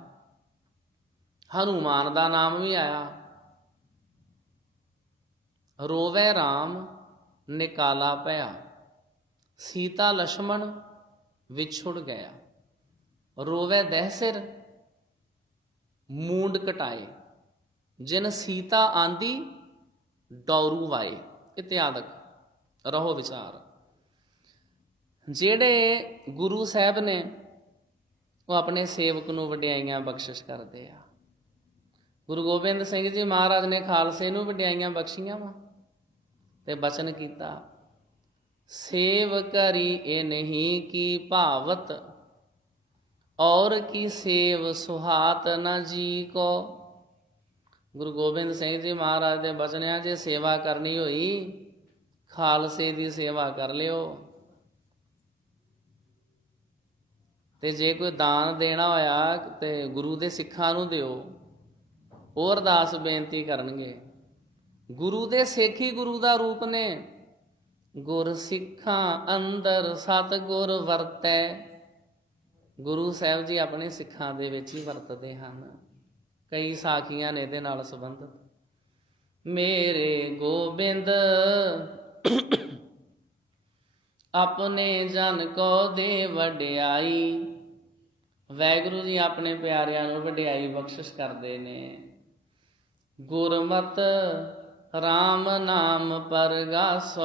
ਹਨੂਮਾਨ ਦਾ ਨਾਮ ਵੀ ਆਇਆ। ਰੋਵੇ ਰਾਮ ਨਿਕਾਲਾ ਭਇਆ, ਸੀਤਾ ਲక్ష్మణ ਵਿਛੁੜ ਗਿਆ। ਰੋਵੇ ਦਹਿਸਿਰ ਮੂੰਡ ਕਟਾਏ, ਜਿਨ ਸੀਤਾ ਆਂਦੀ ਡੌਰੂ ਵਾਏ। ਇਤਿਆਦਿਕ ਰਹੋ ਵਿਚਾਰ। ਜਿਹੜੇ ਗੁਰੂ ਸਾਹਿਬ ਨੇ ਉਹ ਆਪਣੇ ਸੇਵਕ ਨੂੰ ਵਡਿਆਈਆਂ ਬਖਸ਼ਿਸ਼ ਕਰਦੇ ਆ। ਗੁਰੂ ਗੋਬਿੰਦ ਸਿੰਘ ਜੀ ਮਹਾਰਾਜ ਨੇ ਖਾਲਸੇ ਨੂੰ ਵਡਿਆਈਆਂ ਬਖਸ਼ੀਆਂ ਵਾ ਤੇ ਬਚਨ ਕੀਤਾ, ਸੇਵ ਕਰੀ ਇਹ ਨਹੀਂ ਕੀ ਭਾਵਤ, ਔਰ ਕੀ ਸੇਵ ਸੁਹਾਤ ਨ ਜੀ ਕੋ। ਗੁਰੂ ਗੋਬਿੰਦ ਸਿੰਘ ਜੀ ਮਹਾਰਾਜ ਦੇ ਬਚਨਿਆਂ, ਜੇ ਸੇਵਾ ਕਰਨੀ ਹੋਈ ਖਾਲਸੇ ਦੀ ਸੇਵਾ ਕਰ ਲਿਓ, ਤੇ ਜੇ ਕੋਈ ਦਾਨ ਦੇਣਾ ਹੋਇਆ ਤੇ ਗੁਰੂ ਦੇ ਸਿੱਖਾਂ ਨੂੰ ਦਿਓ। ਉਹ ਅਰਦਾਸ ਬੇਨਤੀ ਕਰਨਗੇ। ਗੁਰੂ ਦੇ ਸਿੱਖ ਹੀ ਗੁਰੂ ਦਾ ਰੂਪ ਨੇ। ਗੁਰ ਸਿੱਖਾਂ ਅੰਦਰ ਸਤਿਗੁਰ ਵਰਤੈ। ਗੁਰੂ ਸਾਹਿਬ ਜੀ ਆਪਣੇ ਸਿੱਖਾਂ ਦੇ ਵਿੱਚ ਹੀ ਵਰਤਦੇ ਹਨ। ਕਈ ਸਾਖੀਆਂ ਨੇ ਇਹਦੇ ਨਾਲ ਸੰਬੰਧਿਤ। ਮੇਰੇ ਗੋਬਿੰਦ ਆਪਣੇ ਜਨ ਕੋ ਦੇ ਵਡਿਆਈ। ਵਾਹਿਗੁਰੂ ਜੀ ਆਪਣੇ ਪਿਆਰਿਆਂ ਨੂੰ ਵਡਿਆਈ ਬਖਸ਼ਿਸ਼ ਕਰਦੇ ਨੇ। ਗੁਰਮਤਿ RAM ਨਾਮ ਪਰਗਾਸੋ।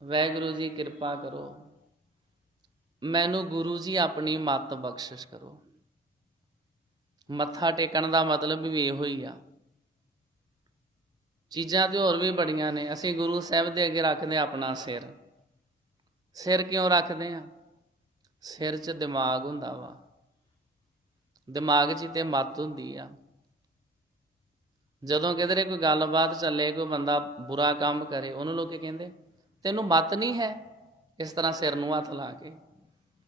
ਵਾਹਿਗੁਰੂ ਜੀ ਕਿਰਪਾ ਕਰੋ, ਮੈਨੂੰ ਗੁਰੂ ਜੀ ਆਪਣੀ ਮੱਤ ਬਖਸ਼ਿਸ਼ ਕਰੋ। ਮੱਥਾ ਟੇਕਣ ਦਾ ਮਤਲਬ ਵੀ ਇਹੋ ਹੀ ਆ। ਚੀਜ਼ਾਂ ਤੇ ਹੋਰ ਵੀ ਬੜੀਆਂ ਨੇ। ਅਸੀਂ ਗੁਰੂ ਸਾਹਿਬ ਦੇ ਅੱਗੇ ਰੱਖਦੇ ਆਪਣਾ ਸਿਰ। ਸਿਰ ਕਿਉਂ ਰੱਖਦੇ ਆ? ਸਿਰ 'ਚ ਦਿਮਾਗ ਹੁੰਦਾ ਵਾ, ਦਿਮਾਗ 'ਚ ਤੇ ਮੱਤ ਹੁੰਦੀ ਆ। ਜਦੋਂ ਕਿਧਰੇ ਕੋਈ ਗੱਲਬਾਤ ਚੱਲੇ, ਕੋਈ ਬੰਦਾ ਬੁਰਾ ਕੰਮ ਕਰੇ, ਉਹਨੂੰ ਲੋਕ ਕਹਿੰਦੇ ਤੈਨੂੰ ਮੱਤ ਨਹੀਂ ਹੈ, ਇਸ ਤਰ੍ਹਾਂ ਸਿਰ ਨੂੰ ਹੱਥ ਲਾ ਕੇ।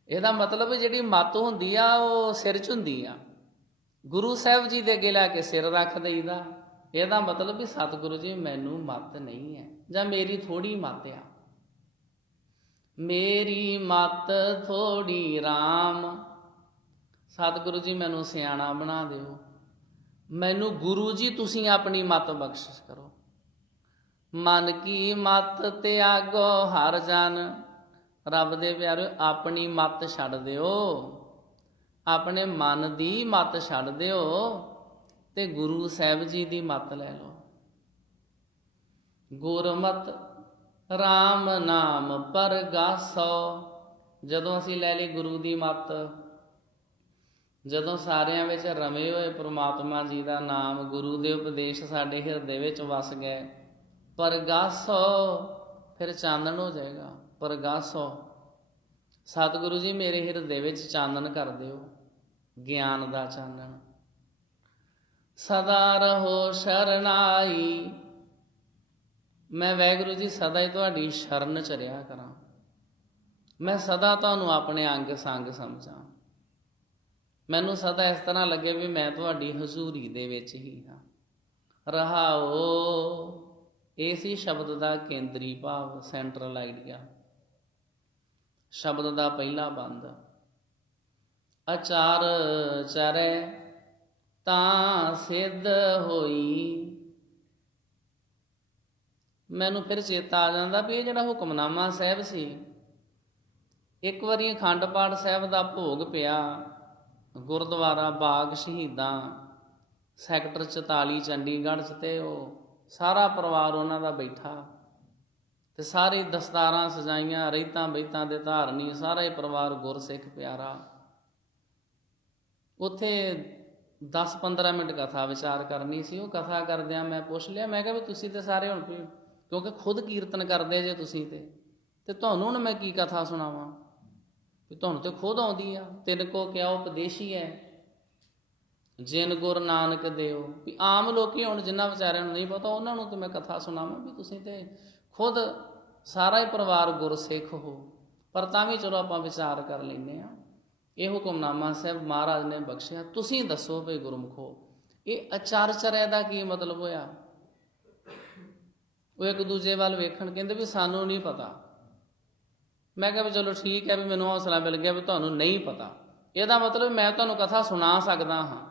ਇਹਦਾ ਮਤਲਬ ਜਿਹੜੀ ਮੱਤ ਹੁੰਦੀ ਆ ਉਹ ਸਿਰ 'ਚ ਹੁੰਦੀ ਆ। ਗੁਰੂ ਸਾਹਿਬ ਜੀ ਦੇ ਅੱਗੇ ਲੈ ਕੇ ਸਿਰ ਰੱਖ ਦਈਦਾ। ਇਹਦਾ ਮਤਲਬ ਵੀ ਸਤਿਗੁਰੂ ਜੀ ਮੈਨੂੰ ਮੱਤ ਨਹੀਂ ਹੈ, ਜਾਂ ਮੇਰੀ ਥੋੜੀ ਮੱਤ ਆ। ਮੇਰੀ ਮੱਤ ਥੋੜੀ RAM। ਸਤਿਗੁਰੂ ਜੀ ਮੈਨੂੰ ਸਿਆਣਾ ਬਣਾ ਦਿਓ। ਮੈਨੂੰ ਗੁਰੂ ਜੀ ਤੁਸੀਂ ਆਪਣੀ ਮੱਤ ਬਖਸ਼ਿਸ਼ ਕਰੋ। ਮਨ ਕੀ ਮੱਤ ਤਿਆਗੋ ਹਰ ਜਨ। ਰੱਬ ਦੇ ਪਿਆਰਿਓ, ਆਪਣੀ ਮੱਤ ਛੱਡ ਦਿਓ, ਆਪਣੇ ਮਨ ਦੀ ਮੱਤ ਛੱਡ ਦਿਓ ਤੇ ਗੁਰੂ ਸਾਹਿਬ ਜੀ ਦੀ ਮੱਤ ਲੈ ਲਓ। ਗੁਰਮਤਿ RAM ਨਾਮ ਪਰਗਾਸੋ। ਜਦੋਂ ਅਸੀਂ ਲੈ ਲਈ ਗੁਰੂ ਦੀ ਮੱਤ, ਜਦੋਂ ਸਾਰਿਆਂ ਵਿੱਚ ਰਮੇ ਹੋਏ ਪ੍ਰਮਾਤਮਾ ਜੀ ਦਾ ਨਾਮ, ਗੁਰੂ ਦੇ ਉਪਦੇਸ਼ ਸਾਡੇ ਹਿਰਦੇ ਵਿੱਚ ਵਸ ਗਏ, ਪਰਗਾਸੋ, ਫਿਰ ਚਾਨਣ ਹੋ ਜਾਏਗਾ। ਪਰਗਾਸੋ, ਸਤਿਗੁਰੂ ਜੀ ਮੇਰੇ ਹਿਰਦੇ ਵਿੱਚ ਚਾਨਣ ਕਰ ਦਿਓ, ਗਿਆਨ ਦਾ ਚਾਨਣ। ਸਦਾ ਰਹੋ ਸ਼ਰਨਾਈ। ਮੈਂ ਵਾਹਿਗੁਰੂ ਜੀ ਸਦਾ ਹੀ ਤੁਹਾਡੀ ਸ਼ਰਨ ਚ ਰਿਹਾ ਕਰਾਂ। ਮੈਂ ਸਦਾ ਤੁਹਾਨੂੰ ਆਪਣੇ ਅੰਗ ਸੰਗ ਸਮਝਾਂ। ਮੈਨੂੰ ਸਦਾ ਇਸ ਤਰ੍ਹਾਂ ਲੱਗੇ ਵੀ ਮੈਂ ਤੁਹਾਡੀ ਹਜ਼ੂਰੀ ਦੇ ਵਿੱਚ ਹੀ ਹਾਂ। ਰਹਾਓ, ਇਹ ਸੀ ਸ਼ਬਦ ਦਾ ਕੇਂਦਰੀ ਭਾਵ, ਸੈਂਟਰਲ ਆਈਡੀਆ। ਸ਼ਬਦ ਦਾ ਪਹਿਲਾ ਬੰਦ। ਅਚਾਰ ਚਰੈ ਤਾਂ ਸਿੱਧ ਹੋਈ। ਮੈਨੂੰ ਫਿਰ ਚੇਤਾ ਆ ਜਾਂਦਾ ਵੀ ਇਹ ਜਿਹੜਾ ਹੁਕਮਨਾਮਾ ਸਾਹਿਬ ਸੀ, ਇੱਕ ਵਾਰੀ ਅਖੰਡ ਪਾਠ ਸਾਹਿਬ ਦਾ ਭੋਗ ਪਿਆ ਗੁਰਦੁਆਰਾ ਬਾਗ ਸ਼ਹੀਦਾਂ ਸੈਕਟਰ 44 ਚੰਡੀਗੜ੍ਹ 'ਚ, ਤੇ ਉਹ ਸਾਰਾ ਪਰਿਵਾਰ ਉਹਨਾਂ ਦਾ ਬੈਠਾ ਤੇ ਸਾਰੇ ਦਸਤਾਰਾਂ ਸਜਾਈਆਂ, ਰਹਿਤਾਂ ਬੈਤਾਂ ਦੇ ਧਾਰਨੀ, ਸਾਰਾ ਹੀ ਪਰਿਵਾਰ ਗੁਰਸਿੱਖ ਪਿਆਰਾ। ਉੱਥੇ 10-15 ਮਿੰਟ ਕਥਾ ਵਿਚਾਰ ਕਰਨੀ ਸੀ। ਉਹ ਕਥਾ ਕਰਦਿਆਂ ਮੈਂ ਪੁੱਛ ਲਿਆ, ਮੈਂ ਕਿਹਾ ਵੀ ਤੁਸੀਂ ਤੇ ਸਾਰੇ ਹੁਣ ਕਿਉਂਕਿ ਖੁਦ ਕੀਰਤਨ ਕਰਦੇ ਜੇ ਤੁਸੀਂ ਤੇ ਤੁਹਾਨੂੰ ਹੁਣ ਮੈਂ ਕੀ ਕਥਾ ਸੁਣਾਵਾਂ, ਵੀ ਤੁਹਾਨੂੰ ਤੇ ਖੁਦ ਆਉਂਦੀ ਆ। ਤਿੰਨ ਕੋ ਕਿਆ ਉਪਦੇਸ਼ੀ ਹੈ, ਜਿਨ ਗੁਰ ਨਾਨਕ ਦਿਓ। ਵੀ ਆਮ ਲੋਕੀ ਹੁਣ ਜਿਨ੍ਹਾਂ ਵਿਚਾਰਿਆਂ ਨੂੰ ਨਹੀਂ ਪਤਾ ਉਹਨਾਂ ਨੂੰ ਤਾਂ ਮੈਂ ਕਥਾ ਸੁਣਾਵਾਂ, ਵੀ ਤੁਸੀਂ ਤੇ ਖੁਦ ਸਾਰਾ ਹੀ ਪਰਿਵਾਰ ਗੁਰਸਿੱਖ ਹੋ। ਪਰ ਤਾਂ ਵੀ ਚਲੋ ਆਪਾਂ ਵਿਚਾਰ ਕਰ ਲੈਂਦੇ ਹਾਂ। ਇਹ ਹੁਕਮਨਾਮਾ ਸਾਹਿਬ ਮਹਾਰਾਜ ਨੇ ਬਖਸ਼ਿਆ। ਤੁਸੀਂ ਦੱਸੋ ਵੀ ਗੁਰਮੁਖੋ, ਇਹ ਅਚਾਰਚਰਿਆ ਦਾ ਕੀ ਮਤਲਬ ਹੋਇਆ? ਉਹ ਇੱਕ ਦੂਜੇ ਵੱਲ ਵੇਖਣ, ਕਹਿੰਦੇ ਵੀ ਸਾਨੂੰ ਨਹੀਂ ਪਤਾ। ਮੈਂ ਕਿਹਾ ਵੀ ਚਲੋ ਠੀਕ ਹੈ, ਵੀ ਮੈਨੂੰ ਹੌਸਲਾ ਮਿਲ ਗਿਆ ਵੀ ਤੁਹਾਨੂੰ ਨਹੀਂ ਪਤਾ। ਇਹਦਾ ਮਤਲਬ ਮੈਂ ਤੁਹਾਨੂੰ ਕਥਾ ਸੁਣਾ ਸਕਦਾ ਹਾਂ।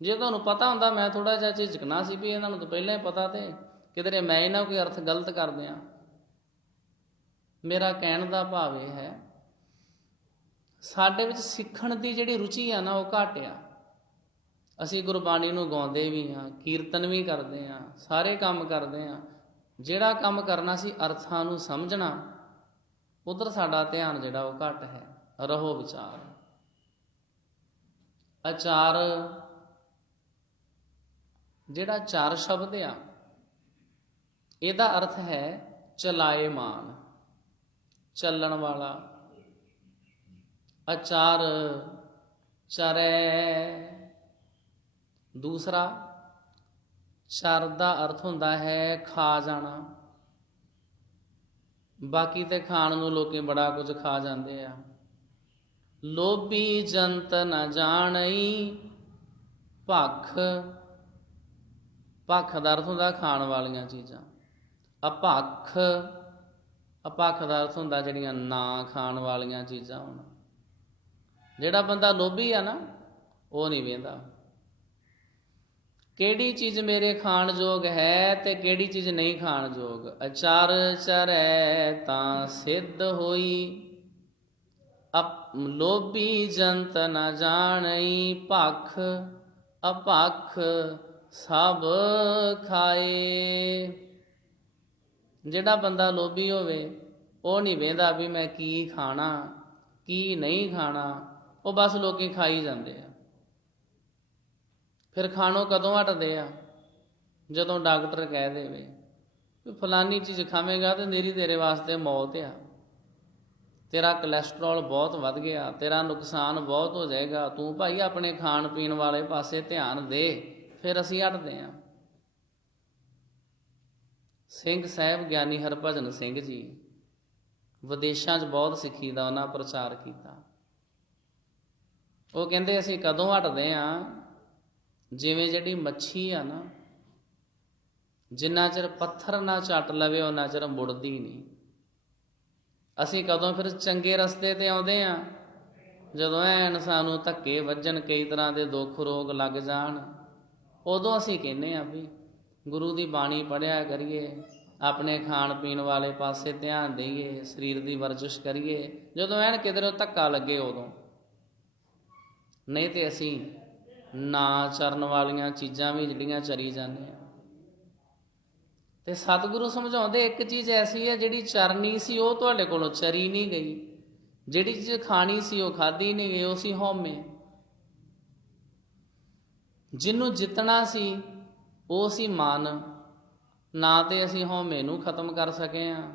ਜੇ ਤੁਹਾਨੂੰ ਪਤਾ ਹੁੰਦਾ, ਮੈਂ ਥੋੜ੍ਹਾ ਜਿਹਾ ਝਿਜਕਣਾ ਸੀ ਵੀ ਇਹਨਾਂ ਨੂੰ ਤਾਂ ਪਹਿਲਾਂ ਹੀ ਪਤਾ, ਤੇ ਕਿਧਰੇ ਮੈਂ ਇਹਨਾਂ ਕੋਈ ਅਰਥ ਗਲਤ ਕਰ ਦਿਆਂ। ਮੇਰਾ ਕਹਿਣ ਦਾ ਭਾਵ ਇਹ ਹੈ, ਸਾਡੇ ਵਿੱਚ ਸਿੱਖਣ ਦੀ ਜਿਹੜੀ ਰੁਚੀ ਆ ਨਾ, ਉਹ ਘੱਟ ਆ। ਅਸੀਂ ਗੁਰਬਾਣੀ ਨੂੰ ਗਾਉਂਦੇ ਵੀ ਹਾਂ, ਕੀਰਤਨ ਵੀ ਕਰਦੇ ਹਾਂ, ਸਾਰੇ ਕੰਮ ਕਰਦੇ ਹਾਂ। ਜਿਹੜਾ ਕੰਮ ਕਰਨਾ ਸੀ ਅਰਥਾਂ ਨੂੰ ਸਮਝਣਾ, ਉਧਰ ਸਾਡਾ ਧਿਆਨ ਜਿਹੜਾ ਉਹ ਘੱਟ ਹੈ। ਰਹੋ ਵਿਚਾਰ। ਅਚਾਰ, ਜਿਹੜਾ ਚਾਰ ਸ਼ਬਦ ਆ, ਇਹਦਾ ਅਰਥ ਹੈ ਚਲਾਏਮਾਨ, ਚੱਲਣ ਵਾਲਾ। ਅਚਾਰ ਚਰੈ। ਦੂਸਰਾ, ਚਰ ਦਾ ਅਰਥ ਹੁੰਦਾ ਹੈ ਖਾ ਜਾਣਾ। ਬਾਕੀ ਤੇ ਖਾਣ ਨੂੰ ਲੋਕੀ ਬੜਾ ਕੁਝ ਖਾ ਜਾਂਦੇ ਆ। ਲੋਭੀ ਜੰਤ ਨ ਜਾਣਈ ਭਖ। ਭਖ ਦਾ ਅਰਥ ਹੁੰਦਾ ਖਾਣ ਵਾਲੀਆਂ ਚੀਜ਼ਾਂ। ਅਭਖ, ਅਭਖ ਦਾ ਅਰਥ ਹੁੰਦਾ ਜਿਹੜੀਆਂ ਨਾ ਖਾਣ ਵਾਲੀਆਂ ਚੀਜ਼ਾਂ ਹੋਣ। ਜਿਹੜਾ ਬੰਦਾ ਲੋਭੀ ਆ ਨਾ, ਉਹ ਨਹੀਂ ਵੇਂਦਾ ਕਿਹੜੀ ਚੀਜ਼ ਮੇਰੇ ਖਾਣ ਯੋਗ ਹੈ ਤੇ ਕਿਹੜੀ ਚੀਜ਼ ਨਹੀਂ ਖਾਣ ਯੋਗ। ਅਚਰ ਚਰੈ ਤਾਂ ਸਿੱਧ ਹੋਈ, ਲੋਭੀ ਜੰਤ ਨ ਜਾਣਈ ਭਖ। ਅਭਖ ਸਭ ਖਾਏ। ਜਿਹੜਾ ਬੰਦਾ ਲੋਭੀ ਹੋਵੇ, ਉਹ ਨਹੀਂ ਵੇਂਦਾ ਵੀ ਮੈਂ ਕੀ ਖਾਣਾ ਕੀ ਨਹੀਂ ਖਾਣਾ, ਉਹ ਬਸ ਲੋਕੀ ਖਾਈ ਜਾਂਦੇ ਆ। ਫਿਰ ਖਾਣੋਂ ਕਦੋਂ ਹਟਦੇ ਆ? ਜਦੋਂ ਡਾਕਟਰ ਕਹਿ ਦੇਵੇ ਵੀ ਫਲਾਨੀ ਚੀਜ਼ ਖਾਵੇਂਗਾ ਤੇ ਮੇਰੀ ਤੇਰੇ ਵਾਸਤੇ ਮੌਤ ਆ, ਤੇਰਾ ਕੋਲੈਸਟਰੋਲ ਬਹੁਤ ਵੱਧ ਗਿਆ, ਤੇਰਾ ਨੁਕਸਾਨ ਬਹੁਤ ਹੋ ਜਾਏਗਾ, ਤੂੰ ਭਾਈ ਆਪਣੇ ਖਾਣ ਪੀਣ ਵਾਲੇ ਪਾਸੇ ਧਿਆਨ ਦੇ। ਫਿਰ ਅਸੀਂ ਹਟਦੇ ਹਾਂ। ਸਿੰਘ ਸਾਹਿਬ ਗਿਆਨੀ ਹਰਭਜਨ ਸਿੰਘ ਜੀ ਵਿਦੇਸ਼ਾਂ 'ਚ ਬਹੁਤ ਸਿੱਖੀ ਦਾ ਉਹਨਾਂ ਪ੍ਰਚਾਰ ਕੀਤਾ। ਉਹ ਕਹਿੰਦੇ ਅਸੀਂ ਕਦੋਂ ਹਟਦੇ ਹਾਂ? ਜਿਵੇਂ ਜਿਹੜੀ ਮੱਛੀ ਆ ਨਾ, ਜਿੰਨਾ ਚਿਰ ਪੱਥਰ ਨਾ ਚੱਟ ਲਵੇ ਉਹਨਾਂ ਚਿਰ ਮੁੜਦੀ ਨਹੀਂ। ਅਸੀਂ ਕਦੋਂ ਫਿਰ ਚੰਗੇ ਰਸਤੇ ਤੇ ਆਉਂਦੇ ਹਾਂ? ਜਦੋਂ ਐਨ ਸਾਨੂੰ ਧੱਕੇ ਵੱਜਣ, ਕਈ ਤਰ੍ਹਾਂ ਦੇ ਦੁੱਖ ਰੋਗ ਲੱਗ ਜਾਣ, ਉਦੋਂ ਅਸੀਂ ਕਹਿੰਦੇ ਹਾਂ ਵੀ ਗੁਰੂ ਦੀ ਬਾਣੀ ਪੜ੍ਹਿਆ ਕਰੀਏ, ਆਪਣੇ ਖਾਣ ਪੀਣ ਵਾਲੇ ਪਾਸੇ ਧਿਆਨ ਦੇਈਏ, ਸਰੀਰ ਦੀ ਵਰਜਿਸ਼ ਕਰੀਏ। ਜਦੋਂ ਐਨ ਕਿਧਰੋਂ ਧੱਕਾ ਲੱਗੇ ਉਦੋਂ। ਨਹੀਂ ਤੇ ਅਸੀਂ ਨਾ ਚਰਨ ਵਾਲੀਆਂ ਚੀਜ਼ਾਂ ਵੀ ਜਿਹੜੀਆਂ ਚਰੀ ਜਾਂਦੇ ਹਾਂ। ਤੇ ਸਤਿਗੁਰੂ ਸਮਝਾਉਂਦੇ ਇੱਕ ਚੀਜ਼ ਐਸੀ ਹੈ ਜਿਹੜੀ ਚਰਨੀ ਸੀ ਉਹ ਤੁਹਾਡੇ ਕੋਲੋਂ ਚਰੀ ਨਹੀਂ ਗਈ, ਜਿਹੜੀ ਚੀਜ਼ ਖਾਣੀ ਸੀ ਉਹ ਖਾਧੀ ਨਹੀਂ ਗਈ, ਉਹ ਸੀ ਹਉਮੈ। ਜਿਹਨੂੰ ਜਿੱਤਣਾ ਸੀ ਉਹ ਸੀ ਮਨ। ਨਾ ਤੇ ਅਸੀਂ ਹਉਮੈ ਨੂੰ ਖਤਮ ਕਰ ਸਕੇ ਹਾਂ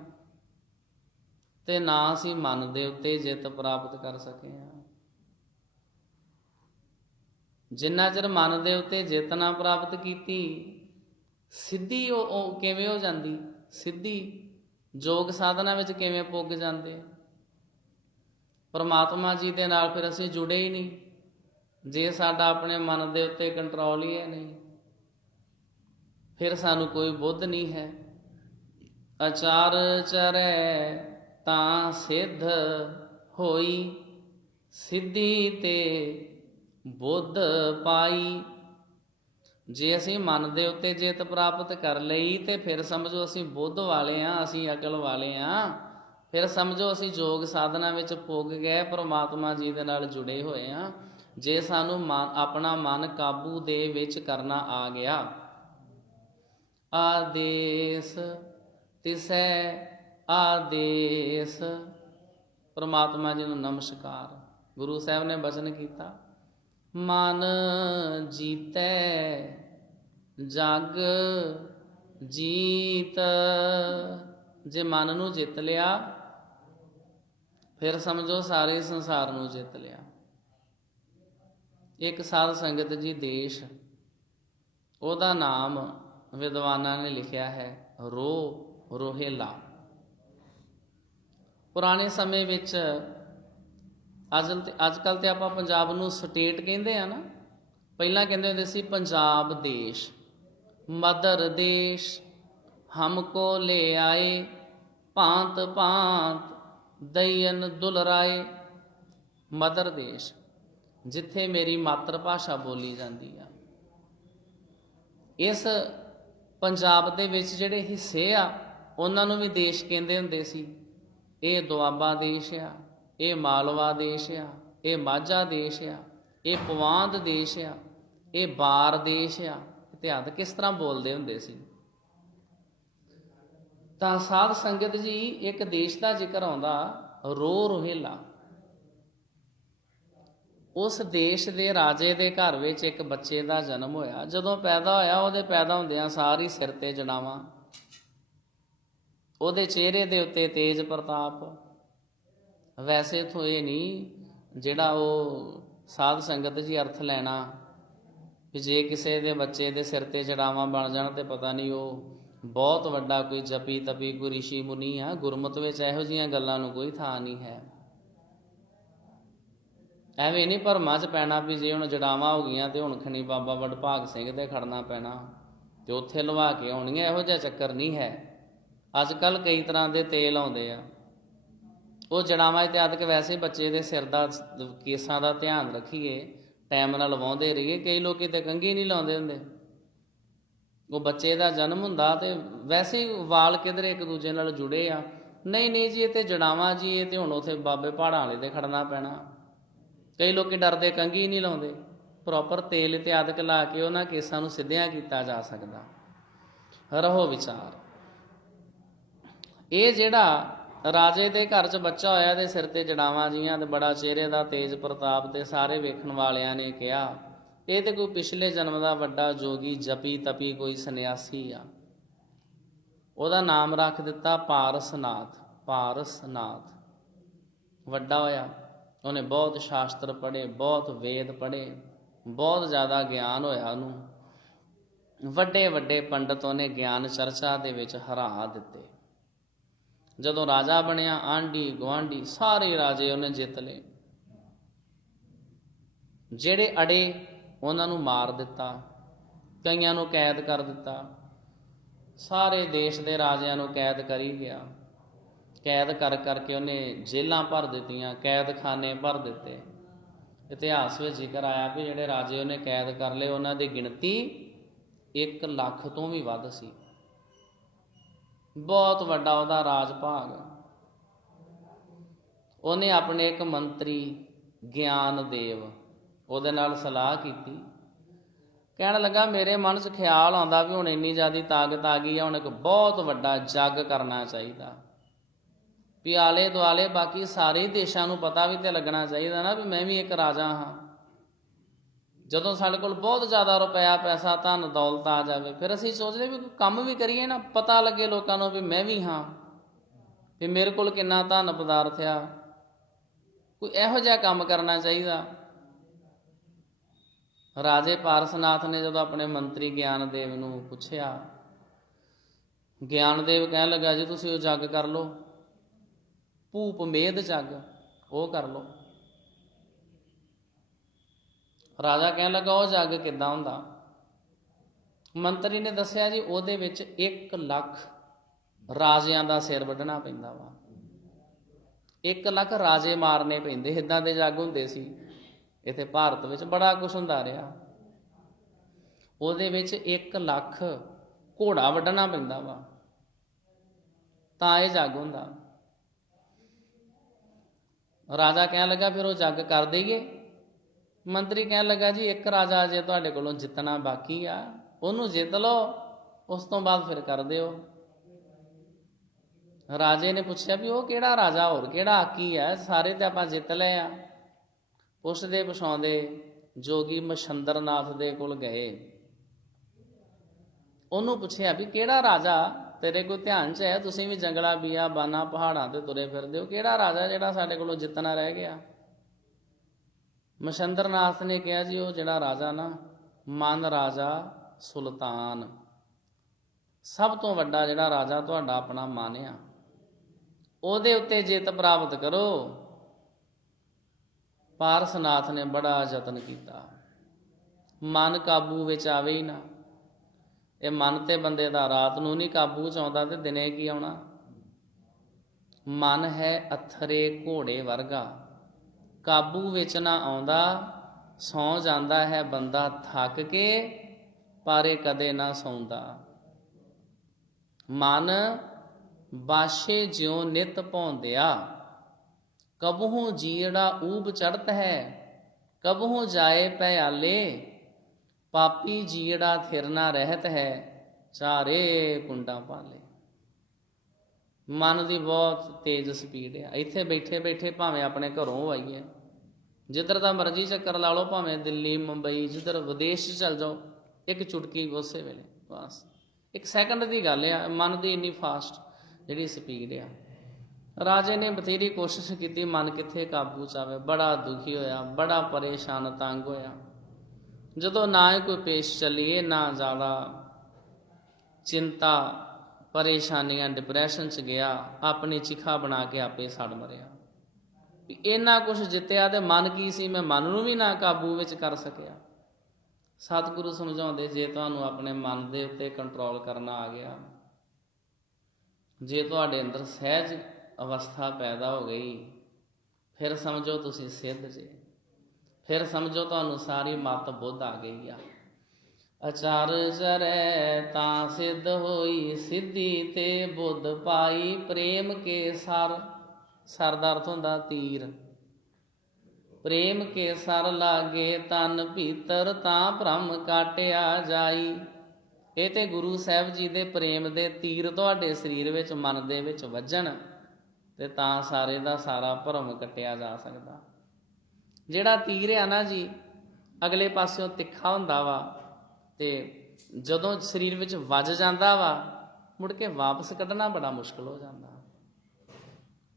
ਤੇ ਨਾ ਅਸੀਂ ਮਨ ਦੇ ਉੱਤੇ ਜਿੱਤ ਪ੍ਰਾਪਤ ਕਰ ਸਕੇ ਹਾਂ। ਜਿੰਨਾ ਚਿਰ ਮਨ ਦੇ ਉੱਤੇ ਜਿੱਤ ਨਾ ਪ੍ਰਾਪਤ ਕੀਤੀ, ਸਿੱਧੀ ਉਹ ਕਿਵੇਂ ਹੋ ਜਾਂਦੀ? ਸਿੱਧੀ ਯੋਗ ਸਾਧਨਾ ਵਿੱਚ ਕਿਵੇਂ ਪੁੱਗ ਜਾਂਦੇ? ਪਰਮਾਤਮਾ ਜੀ ਦੇ ਨਾਲ ਫਿਰ ਅਸੀਂ ਜੁੜੇ ਹੀ ਨਹੀਂ, ਜੇ ਸਾਡਾ ਆਪਣੇ ਮਨ ਦੇ ਉੱਤੇ ਕੰਟਰੋਲ ਹੀ ਹੈ ਨਹੀਂ, ਫਿਰ ਸਾਨੂੰ ਕੋਈ ਬੁੱਧ ਨਹੀਂ ਹੈ। ਅਚਾਰ ਚਰੈ ਤਾਂ ਸਿੱਧ ਹੋਈ, ਸਿੱਧੀ ਤੇ ਬੁੱਧ ਪਾਈ। ਜੇ ਅਸੀਂ ਮਨ ਦੇ ਉੱਤੇ ਜਿੱਤ ਪ੍ਰਾਪਤ ਕਰ ਲਈ ਤੇ ਫਿਰ ਸਮਝੋ ਅਸੀਂ ਬੁੱਧ ਵਾਲੇ ਹਾਂ, ਅਸੀਂ ਅਕਲ ਵਾਲੇ ਹਾਂ। ਫਿਰ ਸਮਝੋ ਅਸੀਂ ਯੋਗ ਸਾਧਨਾ ਵਿੱਚ ਪੁੱਗ ਗਏ, ਪਰਮਾਤਮਾ ਜੀ ਦੇ ਨਾਲ ਜੁੜੇ ਹੋਏ ਹਾਂ। ਜੇ ਸਾਨੂੰ ਆਪਣਾ ਮਨ ਕਾਬੂ ਦੇ ਵਿੱਚ ਕਰਨਾ ਆ ਗਿਆ। ਆਦੇਸ ਤਿਸੈ ਆਦੇਸ। ਪ੍ਰਮਾਤਮਾ ਜੀ ਨੂੰ ਨਮਸਕਾਰ। ਗੁਰੂ ਸਾਹਿਬ ਨੇ ਬਚਨ ਕੀਤਾ, ਮਨ ਜੀਤੈ ਜਗ ਜੀਤ। ਜੇ ਮਨ ਨੂੰ ਜਿੱਤ ਲਿਆ ਫਿਰ ਸਮਝੋ ਸਾਰੇ ਸੰਸਾਰ ਨੂੰ ਜਿੱਤ ਲਿਆ। ਇੱਕ ਸਾਧ ਸੰਗਤ ਜੀ ਦੇਸ਼, ਉਹਦਾ ਨਾਮ ਵਿਦਵਾਨਾਂ ਨੇ ਲਿਖਿਆ ਹੈ ਰੋਹੇਲਾ। ਪੁਰਾਣੇ ਸਮੇਂ ਵਿੱਚ ਅੱਜ ਕੱਲ੍ਹ ਤੇ ਆਪਾਂ ਪੰਜਾਬ ਨੂੰ ਸਟੇਟ ਕਹਿੰਦੇ ਆ ਨਾ, ਪਹਿਲਾਂ ਕਹਿੰਦੇ ਹੁੰਦੇ ਸੀ ਪੰਜਾਬ ਦੇਸ਼। ਮਦਰ ਦੇਸ਼ ਹਮਕੋ ਲੈ ਆਏ, ਭਾਂਤ ਭਾਂਤ ਦਈਨ ਦੁਲਰਾਏ। ਮਦਰ ਦੇਸ਼, ਜਿੱਥੇ ਮੇਰੀ ਮਾਤਰ ਭਾਸ਼ਾ ਬੋਲੀ ਜਾਂਦੀ ਆ। ਇਸ ਪੰਜਾਬ ਦੇ ਵਿੱਚ ਜਿਹੜੇ ਹਿੱਸੇ ਆ ਉਹਨਾਂ ਨੂੰ ਵੀ ਦੇਸ਼ ਕਹਿੰਦੇ ਹੁੰਦੇ ਸੀ। ਇਹ ਦੁਆਬਾ ਦੇਸ਼ ਆ, ਇਹ ਮਾਲਵਾ ਦੇਸ਼ ਆ, ਇਹ ਮਾਝਾ ਦੇਸ਼ ਆ, ਇਹ ਪਵਾਂਦ ਦੇਸ਼ ਆ, ਇਹ ਬਾਰ ਦੇਸ਼ ਆ। ਇਤਿਹਾਸ ਕਿਸ ਤਰ੍ਹਾਂ ਬੋਲਦੇ ਹੁੰਦੇ ਸੀ। ਤਾਂ ਸਾਧ ਸੰਗਤ ਜੀ, ਇੱਕ ਦੇਸ਼ ਦਾ ਜ਼ਿਕਰ ਆਉਂਦਾ ਰੋਹੇਲਾ। ਉਸ ਦੇਸ਼ ਦੇ ਰਾਜੇ ਦੇ ਘਰ ਵਿੱਚ ਇੱਕ ਬੱਚੇ ਦਾ ਜਨਮ ਹੋਇਆ। ਜਦੋਂ ਪੈਦਾ ਹੋਇਆ, ਉਹਦੇ ਪੈਦਾ ਹੁੰਦਿਆਂ ਸਾਰੀ ਸਿਰ ਤੇ ਜੜਾਵਾਂ, ਉਹਦੇ ਚਿਹਰੇ ਦੇ ਉੱਤੇ ਤੇਜ ਪ੍ਰਤਾਪ। ਵੈਸੇ ਤੋਂ ਇਹ ਨਹੀਂ ਜਿਹੜਾ ਉਹ ਸਾਧ ਸੰਗਤ ਜੀ ਅਰਥ ਲੈਣਾ ਵੀ ਜੇ ਕਿਸੇ ਦੇ ਬੱਚੇ ਦੇ ਸਿਰ ਤੇ ਜੜਾਵਾਂ ਬਣ ਜਾਣ ਤੇ ਪਤਾ ਨਹੀਂ ਉਹ ਬਹੁਤ ਵੱਡਾ ਕੋਈ ਜਪੀ ਤਪੀ ਕੋਈ ਰਿਸ਼ੀ ਮੁਨੀ ਆ। ਗੁਰਮਤਿ ਵਿੱਚ ਇਹੋ ਜਿਹੀਆਂ ਗੱਲਾਂ ਨੂੰ ਕੋਈ ਥਾਂ ਨਹੀਂ ਹੈ। ਐਵੇਂ ਨਹੀਂ ਭਰਮਾਂ 'ਚ ਪੈਣਾ ਵੀ ਜੇ ਹੁਣ ਜੜਾਵਾਂ ਹੋ ਗਈਆਂ ਤੇ ਹੁਣ ਖਣੀ ਬਾਬਾ ਵਡਭਾਗ ਸਿੰਘ ਦੇ ਖੜਨਾ ਪੈਣਾ ਤੇ ਉੱਥੇ ਲਵਾ ਕੇ ਆਉਣੀਆਂ। ਇਹੋ ਜਿਹਾ ਚੱਕਰ ਨਹੀਂ ਹੈ। ਅੱਜ ਕੱਲ੍ਹ ਕਈ ਤਰ੍ਹਾਂ ਦੇ ਤੇਲ ਆਉਂਦੇ ਆ, ਉਹ ਜੜਾਵਾਂ ਇਤਿਆਦਿਕ ਵੈਸੇ ਬੱਚੇ ਦੇ ਸਿਰ ਦਾ ਕੇਸਾਂ ਦਾ ਧਿਆਨ ਰੱਖੀਏ, ਟਾਈਮ ਨਾਲ ਲਵਾਉਂਦੇ ਰਹੀਏ। ਕਈ ਲੋਕ ਤੇ ਕੰਘੀ ਨਹੀਂ ਲਾਉਂਦੇ ਹੁੰਦੇ। ਉਹ ਬੱਚੇ ਦਾ ਜਨਮ ਹੁੰਦਾ ਤੇ ਵੈਸੇ ਹੀ ਵਾਲ ਕਿਧਰੇ ਇੱਕ ਦੂਜੇ ਨਾਲ ਜੁੜੇ ਆ। ਨਹੀਂ ਜੀ, ਇਹ ਤੇ ਜੜਾਵਾਂ ਜੀ, ਇਹ ਤੇ ਹੁਣ ਉੱਥੇ ਬਾਬੇ ਪਹਾੜਾਂ ਵਾਲੇ ਤੇ ਖੜਨਾ ਪੈਣਾ। ਕਈ ਲੋਕ ਡਰਦੇ ਕੰਘੀ ਨਹੀਂ ਲਾਉਂਦੇ। ਪ੍ਰੋਪਰ ਤੇਲ ਇਤਿਆਦਿਕ ਲਾ ਕੇ ਉਹਨਾਂ ਕੇਸਾਂ ਨੂੰ ਸਿੱਧਿਆਂ ਕੀਤਾ ਜਾ ਸਕਦਾ। ਰਹੋ ਵਿਚਾਰ। ਇਹ ਜਿਹੜਾ ਰਾਜੇ ਦੇ ਘਰ 'ਚ ਬੱਚਾ ਹੋਇਆ ਤੇ ਸਿਰ ਤੇ ਜੜਾਵਾਂ ਜੀਆਂ ਤੇ ਬੜਾ ਚਿਹਰੇ ਦਾ ਤੇਜ ਪ੍ਰਤਾਪ, ਤੇ ਸਾਰੇ ਵੇਖਣ ਵਾਲਿਆਂ ਨੇ ਕਿਹਾ ਇਹ ਤੇ ਕੋਈ ਪਿਛਲੇ ਜਨਮ ਦਾ ਵੱਡਾ ਜੋਗੀ ਜਪੀ ਤਪੀ ਕੋਈ ਸੰਨਿਆਸੀ ਆ। ਉਹਦਾ ਨਾਮ ਰੱਖ ਦਿੱਤਾ ਪਾਰਸਨਾਥ। ਪਾਰਸਨਾਥ ਵੱਡਾ ਹੋਇਆ, ਉਹਨੇ ਬਹੁਤ ਸ਼ਾਸਤਰ ਪੜ੍ਹੇ, ਬਹੁਤ ਵੇਦ ਪੜ੍ਹੇ, ਬਹੁਤ ਜ਼ਿਆਦਾ ਗਿਆਨ ਹੋਇਆ ਉਹਨੂੰ। ਵੱਡੇ ਵੱਡੇ ਪੰਡਤ ਉਹਨੇ ਗਿਆਨ ਚਰਚਾ ਦੇ ਵਿੱਚ ਹਰਾ ਦਿੱਤੇ। ਜਦੋਂ ਰਾਜਾ ਬਣਿਆ, ਆਂਢੀ ਗੁਆਂਢੀ ਸਾਰੇ ਰਾਜੇ ਉਹਨੇ ਜਿੱਤ ਲਏ। ਜਿਹੜੇ ਅੜੇ ਉਹਨਾਂ ਨੂੰ ਮਾਰ ਦਿੱਤਾ, ਕਈਆਂ ਨੂੰ ਕੈਦ ਕਰ ਦਿੱਤਾ। ਸਾਰੇ ਦੇਸ਼ ਦੇ ਰਾਜਿਆਂ ਨੂੰ ਕੈਦ ਕਰੀ ਗਿਆ। ਕੈਦ ਕਰ ਕਰਕੇ ਉਹਨੇ ਜੇਲ੍ਹਾਂ ਭਰ ਦਿੱਤੀਆਂ, ਕੈਦਖਾਨੇ ਭਰ ਦਿੱਤੇ। ਇਤਿਹਾਸ ਵਿੱਚ ਜ਼ਿਕਰ ਆਇਆ ਵੀ ਜਿਹੜੇ ਰਾਜੇ ਉਹਨੇ ਕੈਦ ਕਰ ਲਏ ਉਹਨਾਂ ਦੀ ਗਿਣਤੀ 1 ਲੱਖ ਤੋਂ ਵੀ ਵੱਧ ਸੀ। ਬਹੁਤ ਵੱਡਾ ਉਹਦਾ ਰਾਜ ਭਾਗ। ਉਹਨੇ ਆਪਣੇ ਇੱਕ ਮੰਤਰੀ ਗਿਆਨਦੇਵ ਉਹਦੇ ਨਾਲ ਸਲਾਹ ਕੀਤੀ। ਕਹਿਣ ਲੱਗਾ ਮੇਰੇ ਮਨ 'ਚ ਖਿਆਲ ਆਉਂਦਾ ਵੀ ਹੁਣ ਇੰਨੀ ਜ਼ਿਆਦਾ ਤਾਕਤ ਆ ਗਈ ਆ, ਹੁਣ ਇੱਕ ਬਹੁਤ ਵੱਡਾ ਜੱਗ ਕਰਨਾ ਚਾਹੀਦਾ ਵੀ ਆਲੇ ਦੁਆਲੇ ਬਾਕੀ ਸਾਰੇ ਦੇਸ਼ਾਂ ਨੂੰ ਪਤਾ ਵੀ ਤੇ ਲੱਗਣਾ ਚਾਹੀਦਾ ਨਾ ਵੀ ਮੈਂ ਵੀ ਇੱਕ ਰਾਜਾ ਹਾਂ। ਜਦੋਂ ਸਾਡੇ ਕੋਲ ਬਹੁਤ ਜ਼ਿਆਦਾ ਰੁਪਇਆ ਪੈਸਾ ਧਨ ਦੌਲਤ ਆ ਜਾਵੇ ਫਿਰ ਅਸੀਂ ਸੋਚਦੇ ਵੀ ਕੋਈ ਕੰਮ ਵੀ ਕਰੀਏ ਨਾ, ਪਤਾ ਲੱਗੇ ਲੋਕਾਂ ਨੂੰ ਵੀ ਮੈਂ ਵੀ ਹਾਂ, ਵੀ ਮੇਰੇ ਕੋਲ ਕਿੰਨਾ ਧਨ ਪਦਾਰਥ ਆ। ਕੋਈ ਇਹੋ ਜਿਹਾ ਕੰਮ ਕਰਨਾ ਚਾਹੀਦਾ। ਰਾਜੇ ਪਾਰਸਨਾਥ ਨੇ ਜਦੋਂ ਆਪਣੇ ਮੰਤਰੀ ਗਿਆਨਦੇਵ ਨੂੰ ਪੁੱਛਿਆ, ਗਿਆਨਦੇਵ ਕਹਿਣ ਲੱਗਾ ਜੀ ਤੁਸੀਂ ਉਹ ਜੱਗ ਕਰ ਲਓ, ਭੂਪ ਮੇਧ ਜੱਗ, ਉਹ ਕਰ ਲਓ। ਰਾਜਾ ਕਹਿਣ ਲੱਗਾ ਉਹ ਜੱਗ ਕਿੱਦਾਂ ਹੁੰਦਾ? ਮੰਤਰੀ ਨੇ ਦੱਸਿਆ ਜੀ ਉਹਦੇ ਵਿੱਚ 1 ਲੱਖ ਰਾਜਿਆਂ ਦਾ ਸਿਰ ਵੱਢਣਾ ਪੈਂਦਾ ਵਾ। 1 ਲੱਖ ਰਾਜੇ ਮਾਰਨੇ ਪੈਂਦੇ, ਇੱਦਾਂ ਦੇ ਜੱਗ ਹੁੰਦੇ ਸੀ। ਇੱਥੇ ਭਾਰਤ ਵਿੱਚ ਬੜਾ ਕੁਛ ਹੁੰਦਾ ਰਿਹਾ। ਉਹਦੇ ਵਿੱਚ 1 ਲੱਖ ਘੋੜਾ ਵੱਢਣਾ ਪੈਂਦਾ ਵਾ ਤਾਂ ਇਹ ਜੱਗ ਹੁੰਦਾ। ਰਾਜਾ ਕਹਿਣ ਲੱਗਾ ਫਿਰ ਉਹ ਜੱਗ ਕਰ ਦੇਈਏ। ਮੰਤਰੀ ਕਹਿਣ ਲੱਗਾ ਜੀ ਇੱਕ ਰਾਜਾ ਅਜੇ ਤੁਹਾਡੇ ਕੋਲੋਂ ਜਿੱਤਣਾ ਬਾਕੀ ਆ, ਉਹਨੂੰ ਜਿੱਤ ਲਓ, ਉਸ ਤੋਂ ਬਾਅਦ ਫਿਰ ਕਰ ਦਿਓ। ਰਾਜੇ ਨੇ ਪੁੱਛਿਆ ਵੀ ਉਹ ਕਿਹੜਾ ਰਾਜਾ, ਹੋਰ ਕਿਹੜਾ ਆਕੀ ਹੈ, ਸਾਰੇ ਤੇ ਆਪਾਂ ਜਿੱਤ ਲਏ ਆ। ਪੁੱਛਦੇ ਪੁਛਾਉਂਦੇ ਜੋਗੀ ਮਛੰਦਰਨਾਥ ਦੇ ਕੋਲ ਗਏ। ਉਹਨੂੰ ਪੁੱਛਿਆ ਵੀ ਕਿਹੜਾ ਰਾਜਾ ਤੇਰੇ ਕੋਈ ਧਿਆਨ 'ਚ ਹੈ, ਤੁਸੀਂ ਵੀ ਜੰਗਲਾ ਬੀਆ ਬਾਨਾ ਪਹਾੜਾਂ ਤੇ ਤੁਰੇ ਫਿਰਦੇ ਹੋ, ਕਿਹੜਾ ਰਾਜਾ ਜਿਹੜਾ ਸਾਡੇ ਕੋਲੋਂ ਜਿੱਤਣਾ ਰਹਿ ਗਿਆ। ਮਛੰਦਰਨਾਥ ਨੇ ਕਿਹਾ ਜੀ ਉਹ ਜਿਹੜਾ ਰਾਜਾ ਨਾ, ਮਨ ਰਾਜਾ ਸੁਲਤਾਨ, ਸਭ ਤੋਂ ਵੱਡਾ ਜਿਹੜਾ ਰਾਜਾ ਤੁਹਾਡਾ ਆਪਣਾ ਮਨ ਆ, ਉਹਦੇ ਉੱਤੇ ਜਿੱਤ ਪ੍ਰਾਪਤ ਕਰੋ। ਪਾਰਸਨਾਥ ਨੇ ਬੜਾ ਯਤਨ ਕੀਤਾ, ਮਨ ਕਾਬੂ ਵਿੱਚ ਆਵੇ ਹੀ ਨਾ। ਇਹ ਮਨ ਤੇ ਬੰਦੇ ਦਾ ਰਾਤ ਨੂੰ ਨਹੀਂ ਕਾਬੂ 'ਚ ਆਉਂਦਾ ਤੇ ਦਿਨੇ ਕੀ ਆਉਣਾ। ਮਨ ਹੈ ਅਥਰੇ ਘੋੜੇ ਵਰਗਾ, ਕਾਬੂ ਵਿੱਚ ਨਾ ਆਉਂਦਾ, ਸੌਂ ਜਾਂਦਾ ਹੈ ਬੰਦਾ ਥੱਕ ਕੇ, ਪਰ ਇਹ ਕਦੇ ਨਾ ਸੌਂਦਾ। ਮਨ ਬਾਸ਼ੇ ਜਿਉ ਨਿਤ ਭੌਂਦਿਆ, ਕਬਹੂ ਜੀੜਾ ਊਬ ਚੜ੍ਹਤ ਹੈ, ਕਬਹੂ ਜਾਏ ਭਿਆਲੇ, ਪਾਪੀ ਜੀੜਾ ਥਿਰਨਾ ਰਹਿਤ ਹੈ, ਚਾਰੇ ਕੁੰਡਾਂ ਪਾਲੇ। ਮਨ ਦੀ ਬਹੁਤ ਤੇਜ਼ ਸਪੀਡ ਆ। ਇੱਥੇ ਬੈਠੇ ਬੈਠੇ ਭਾਵੇਂ ਆਪਣੇ ਘਰੋਂ ਆਈਏ, ਜਿੱਧਰ ਦਾ ਮਰਜ਼ੀ ਚੱਕਰ ਲਾ ਲਓ, ਭਾਵੇਂ ਦਿੱਲੀ ਮੁੰਬਈ ਜਿੱਧਰ ਵਿਦੇਸ਼ 'ਚ ਚੱਲ ਜਾਓ, ਇੱਕ ਚੁਟਕੀ ਉਸੇ ਵੇਲੇ, ਬਸ 1 ਸੈਕਿੰਡ ਦੀ ਗੱਲ ਆ। ਮਨ ਦੀ ਇੰਨੀ ਫਾਸਟ ਜਿਹੜੀ ਸਪੀਡ ਆ। ਰਾਜੇ ਨੇ ਬਥੇਰੀ ਕੋਸ਼ਿਸ਼ ਕੀਤੀ, ਮਨ ਕਿੱਥੇ ਕਾਬੂ 'ਚ ਆਵੇ। ਬੜਾ ਦੁਖੀ ਹੋਇਆ, ਬੜਾ ਪਰੇਸ਼ਾਨ ਤੰਗ ਹੋਇਆ। ਜਦੋਂ ਨਾ ਹੀ ਕੋਈ ਪੇਸ਼ ਚੱਲੀਏ, ਨਾ ਜ਼ਿਆਦਾ ਚਿੰਤਾ ਪਰੇਸ਼ਾਨੀਆਂ, ਡਿਪਰੈਸ਼ਨ 'ਚ ਗਿਆ, ਆਪਣੀ ਚਿਖਾ ਬਣਾ ਕੇ ਆਪੇ ਸੜ ਮਰਿਆ। ਇੰਨਾ ਕੁਛ ਜਿੱਤਿਆ ਤੇ ਮਨ ਕੀ ਸੀ, ਮੈਂ ਮਨ ਨੂੰ ਵੀ ਨਾ ਕਾਬੂ ਵਿੱਚ ਕਰ ਸਕਿਆ। ਸਤਿਗੁਰੂ ਸਮਝਾਉਂਦੇ, ਜੇ ਤੁਹਾਨੂੰ ਆਪਣੇ ਮਨ ਦੇ ਉੱਤੇ ਕੰਟਰੋਲ ਕਰਨਾ ਆ ਗਿਆ, ਜੇ ਤੁਹਾਡੇ ਅੰਦਰ ਸਹਿਜ ਅਵਸਥਾ ਪੈਦਾ ਹੋ ਗਈ, ਫਿਰ ਸਮਝੋ ਤੁਸੀਂ ਸਿੱਧ ਜੇ, ਫਿਰ ਸਮਝੋ ਤੁਹਾਨੂੰ ਸਾਰੀ ਮੱਤ ਬੁੱਧ ਆ ਗਈ ਆ। ਅਚਾਰ ਚਰੈ ਤਾਂ ਸਿੱਧ ਹੋਈ, ਸਿੱਧੀ ਤੇ ਬੁੱਧ ਪਾਈ, ਪ੍ਰੇਮ ਕੇ ਸਰ, ਸਰ ਦਾ ਅਰਥ ਹੁੰਦਾ ਤੀਰ। ਪ੍ਰੇਮ ਕੇ ਸਰ ਲਾਗੇ ਤਨ ਭੀਤਰ, ਤਾਂ ਭ੍ਰਮ ਕਾਟਿਆ ਜਾਈ। ਇਹ ਤੇ ਗੁਰੂ ਸਾਹਿਬ ਜੀ ਦੇ ਪ੍ਰੇਮ ਦੇ ਤੀਰ ਤੁਹਾਡੇ ਸਰੀਰ ਵਿੱਚ, ਮਨ ਦੇ ਵਿੱਚ ਵੱਜਣ, ਤੇ ਤਾਂ ਸਾਰੇ ਦਾ ਸਾਰਾ ਭਰਮ ਕੱਟਿਆ ਜਾ ਸਕਦਾ। ਜਿਹੜਾ ਤੀਰ ਆ ਨਾ ਜੀ, ਅਗਲੇ ਪਾਸਿਓਂ ਤਿੱਖਾ ਹੁੰਦਾ ਵਾ, ਤੇ ਜਦੋਂ ਸਰੀਰ ਵਿੱਚ ਵੱਜ ਜਾਂਦਾ ਵਾ, ਮੁੜ ਕੇ ਵਾਪਸ ਕੱਢਣਾ ਬੜਾ ਮੁਸ਼ਕਲ ਹੋ ਜਾਂਦਾ।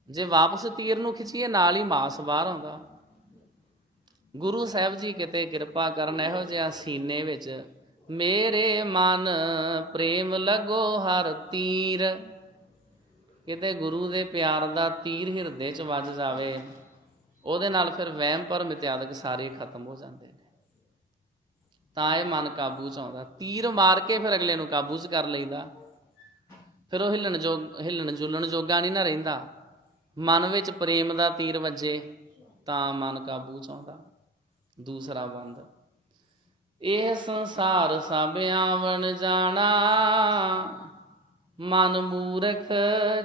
ਜੇ ਵਾਪਸ ਤੀਰ ਨੂੰ ਖਿੱਚੀਏ, ਨਾਲ ਹੀ ਮਾਸ ਬਾਹਰ ਆਉਂਦਾ। ਗੁਰੂ ਸਾਹਿਬ ਜੀ ਕਿਤੇ ਕਿਰਪਾ ਕਰਨ, ਇਹੋ ਜਿਹਾ ਸੀਨੇ ਵਿੱਚ ਮੇਰੇ ਮਨ ਪ੍ਰੇਮ ਲੱਗੋ ਹਰ ਤੀਰ, ਕਿਤੇ ਗੁਰੂ ਦੇ ਪਿਆਰ ਦਾ ਤੀਰ ਹਿਰਦੇ 'ਚ ਵੱਜ ਜਾਵੇ, ਉਹਦੇ ਨਾਲ ਫਿਰ ਵਹਿਮ ਭਰਮ ਇਤਿਆਦਿਕ ਸਾਰੇ ਖਤਮ ਹੋ ਜਾਂਦੇ ਨੇ। ਤਾਂ ਇਹ ਮਨ ਕਾਬੂ 'ਚ ਆਉਂਦਾ। ਤੀਰ ਮਾਰ ਕੇ ਫਿਰ ਅਗਲੇ ਨੂੰ ਕਾਬੂ 'ਚ ਕਰ ਲਈਦਾ, ਫਿਰ ਉਹ ਹਿੱਲਣ ਜੁਲਣ ਜੋਗਾ ਨਹੀਂ ਨਾ ਰਹਿੰਦਾ। ਮਨ ਵਿੱਚ ਪ੍ਰੇਮ ਦਾ ਤੀਰ ਵੱਜੇ ਤਾਂ ਮਨ ਕਾਬੂ 'ਚ ਆਉਂਦਾ। ਦੂਸਰਾ ਬੰਦ, ਇਹ ਸੰਸਾਰ ਸਭ ਆਵਣ ਜਾਣਾ, ਮਨ ਮੂਰਖ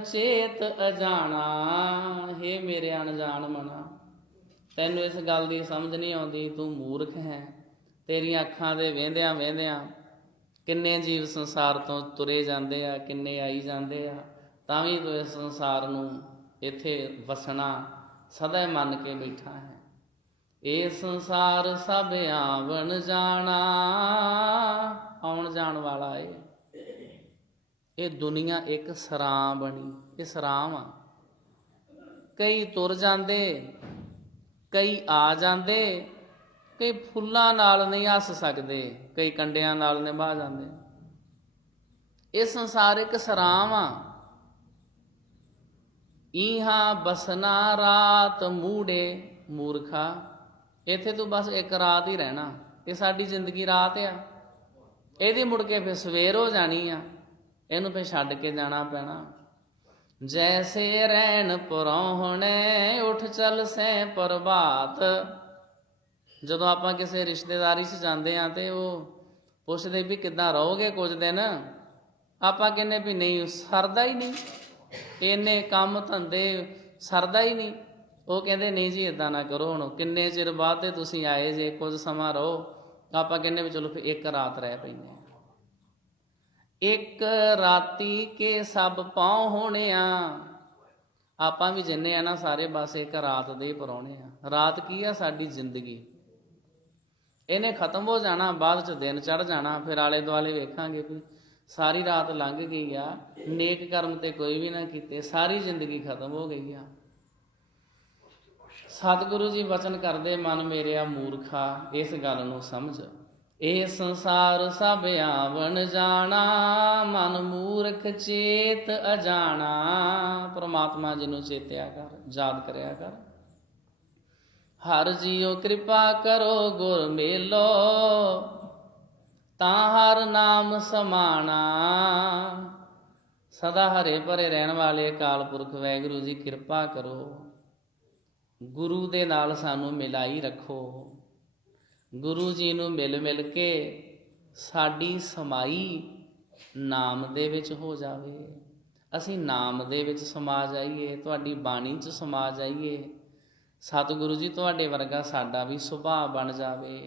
ਚੇਤ ਅਜਾਣਾ। ਹੇ ਮੇਰੇ ਅਣਜਾਣ ਮਨਾ, ਤੈਨੂੰ ਇਸ ਗੱਲ ਦੀ ਸਮਝ ਨਹੀਂ ਆਉਂਦੀ, ਤੂੰ ਮੂਰਖ ਹੈ। ਤੇਰੀਆਂ ਅੱਖਾਂ ਦੇ ਵੇਂਦਿਆਂ ਵੇਂਦਿਆਂ ਕਿੰਨੇ ਜੀਵ ਸੰਸਾਰ ਤੋਂ ਤੁਰੇ ਜਾਂਦੇ ਆ, ਕਿੰਨੇ ਆਈ ਜਾਂਦੇ ਆ, ਤਾਂ ਵੀ ਤੂੰ ਇਸ ਸੰਸਾਰ ਨੂੰ, ਇੱਥੇ ਵਸਣਾ ਸਦਾ ਹੀ ਮੰਨ ਕੇ ਬੈਠਾ ਹੈ। ਇਹ ਸੰਸਾਰ ਸਭ ਆਵਣ ਜਾਣਾ, ਆਉਣ ਜਾਣ ਵਾਲਾ ਏ। ਇਹ ਦੁਨੀਆ ਇੱਕ ਸਰਾਂ ਬਣੀ, ਇਹ ਸਰਾਂ ਆ। ਕਈ ਤੁਰ ਜਾਂਦੇ, ਕਈ ਆ ਜਾਂਦੇ, ਕਈ ਫੁੱਲਾਂ ਨਾਲ ਨਹੀਂ ਹੱਸ ਸਕਦੇ, ਕਈ ਕੰਡਿਆਂ ਨਾਲ ਨਿਭਾ ਜਾਂਦੇ। ਇਹ ਸੰਸਾਰ ਇੱਕ ਸਰਾਂ ਆ। ਇਹਾਂ ਬਸਨਾ ਰਾਤ ਮੂੜੇ ਮੂਰਖਾ, ਇੱਥੇ ਤੂੰ ਬਸ ਇੱਕ ਰਾਤ ਹੀ ਰਹਿਣਾ। ਇਹ ਸਾਡੀ ਜ਼ਿੰਦਗੀ ਰਾਤ ਆ, ਇਹਦੀ ਮੁੜ ਕੇ ਫਿਰ ਸਵੇਰ ਹੋ ਜਾਣੀ ਆ, ਇਹਨੂੰ ਫਿਰ ਛੱਡ ਕੇ ਜਾਣਾ ਪੈਣਾ। ਜੈਸੇ ਰਹਿਣ ਪਰੌਹਣੇ ਉੱਠ ਚੱਲ ਸੈਂ ਪ੍ਰਭਾਤ। ਜਦੋਂ ਆਪਾਂ ਕਿਸੇ ਰਿਸ਼ਤੇਦਾਰੀ 'ਚ ਜਾਂਦੇ ਹਾਂ ਤੇ ਉਹ ਪੁੱਛਦੇ ਵੀ ਕਿੱਦਾਂ ਰਹੋਗੇ ਕੁਝ ਦਿਨ, ਆਪਾਂ ਕਹਿੰਦੇ ਵੀ ਨਹੀਂ ਸਰਦਾ ਹੀ ਨਹੀਂ, ਇੰਨੇ ਕੰਮ ਧੰਦੇ ਸਰਦਾ ਹੀ ਨਹੀਂ। ਉਹ ਕਹਿੰਦੇ ਨਹੀਂ ਜੀ ਇੱਦਾਂ ਨਾ ਕਰੋ, ਹੁਣ ਕਿੰਨੇ ਚਿਰ ਬਾਅਦ ਤੇ ਤੁਸੀਂ ਆਏ ਜੇ, ਕੁਝ ਸਮਾਂ ਰਹੋ। ਆਪਾਂ ਕਹਿੰਦੇ ਵੀ ਚਲੋ ਫਿਰ ਇੱਕ ਰਾਤ ਰਹਿ ਪੈਂਦੇ ਹਾਂ। ਇੱਕ ਰਾਤੀ ਕੇ ਸਭ ਪਾਉ ਹੋਣਿਆ। ਆਪਾਂ ਵੀ ਜਿੰਨੇ ਆ ਨਾ ਸਾਰੇ ਬਸ ਇੱਕ ਰਾਤ ਦੇ ਪਰੌਣੇ ਆ। ਰਾਤ ਕੀ ਆ? ਸਾਡੀ ਜ਼ਿੰਦਗੀ। ਇਹਨੇ ਖਤਮ ਹੋ ਜਾਣਾ, ਬਾਅਦ ਚ ਦਿਨ ਚੜ ਜਾਣਾ। ਫਿਰ ਆਲੇ ਦੁਆਲੇ ਵੇਖਾਂਗੇ ਵੀ ਸਾਰੀ ਰਾਤ ਲੰਘ ਗਈ ਆ, ਨੇਕ ਕਰਮ ਤੇ ਕੋਈ ਵੀ ਨਾ ਕੀਤੇ, ਸਾਰੀ ਜ਼ਿੰਦਗੀ ਖਤਮ ਹੋ ਗਈ ਆ। ਸਤਿਗੁਰੂ ਜੀ ਵਚਨ ਕਰਦੇ, ਮਨ ਮੇਰਿਆ ਮੂਰਖਾ ਇਸ ਗੱਲ ਨੂੰ ਸਮਝ, ਇਹ ਸੰਸਾਰ ਸਭ ਆਵਣ ਜਾਣਾ, ਮਨ ਮੂਰਖ ਚੇਤ ਅਜਾਣਾ। ਪ੍ਰਮਾਤਮਾ ਜੀ ਨੂੰ ਚੇਤਿਆ ਕਰ, ਯਾਦ ਕਰਿਆ ਕਰ। ਹਰ ਜੀਓ ਕਿਰਪਾ ਕਰੋ ਗੁਰ ਮੇਲੋ, ਤਾਂ ਹਰ ਨਾਮ ਸਮਾਣਾ। ਸਦਾ ਹਰੇ ਭਰੇ ਰਹਿਣ ਵਾਲੇ ਅਕਾਲ ਪੁਰਖ ਵਾਹਿਗੁਰੂ ਜੀ ਕਿਰਪਾ ਕਰੋ, ਗੁਰੂ ਦੇ ਨਾਲ ਸਾਨੂੰ ਮਿਲਾਈ ਰੱਖੋ। ਗੁਰੂ ਜੀ ਨੂੰ ਮਿਲ ਮਿਲ ਕੇ ਸਾਡੀ ਸਮਾਈ ਨਾਮ ਦੇ ਵਿੱਚ ਹੋ ਜਾਵੇ। ਅਸੀਂ ਨਾਮ ਦੇ ਵਿੱਚ ਸਮਾ ਜਾਈਏ, ਤੁਹਾਡੀ ਬਾਣੀ 'ਚ ਸਮਾ ਜਾਈਏ। ਸਤਿਗੁਰੂ ਜੀ ਤੁਹਾਡੇ ਵਰਗਾ ਸਾਡਾ ਵੀ ਸੁਭਾਅ ਬਣ ਜਾਵੇ।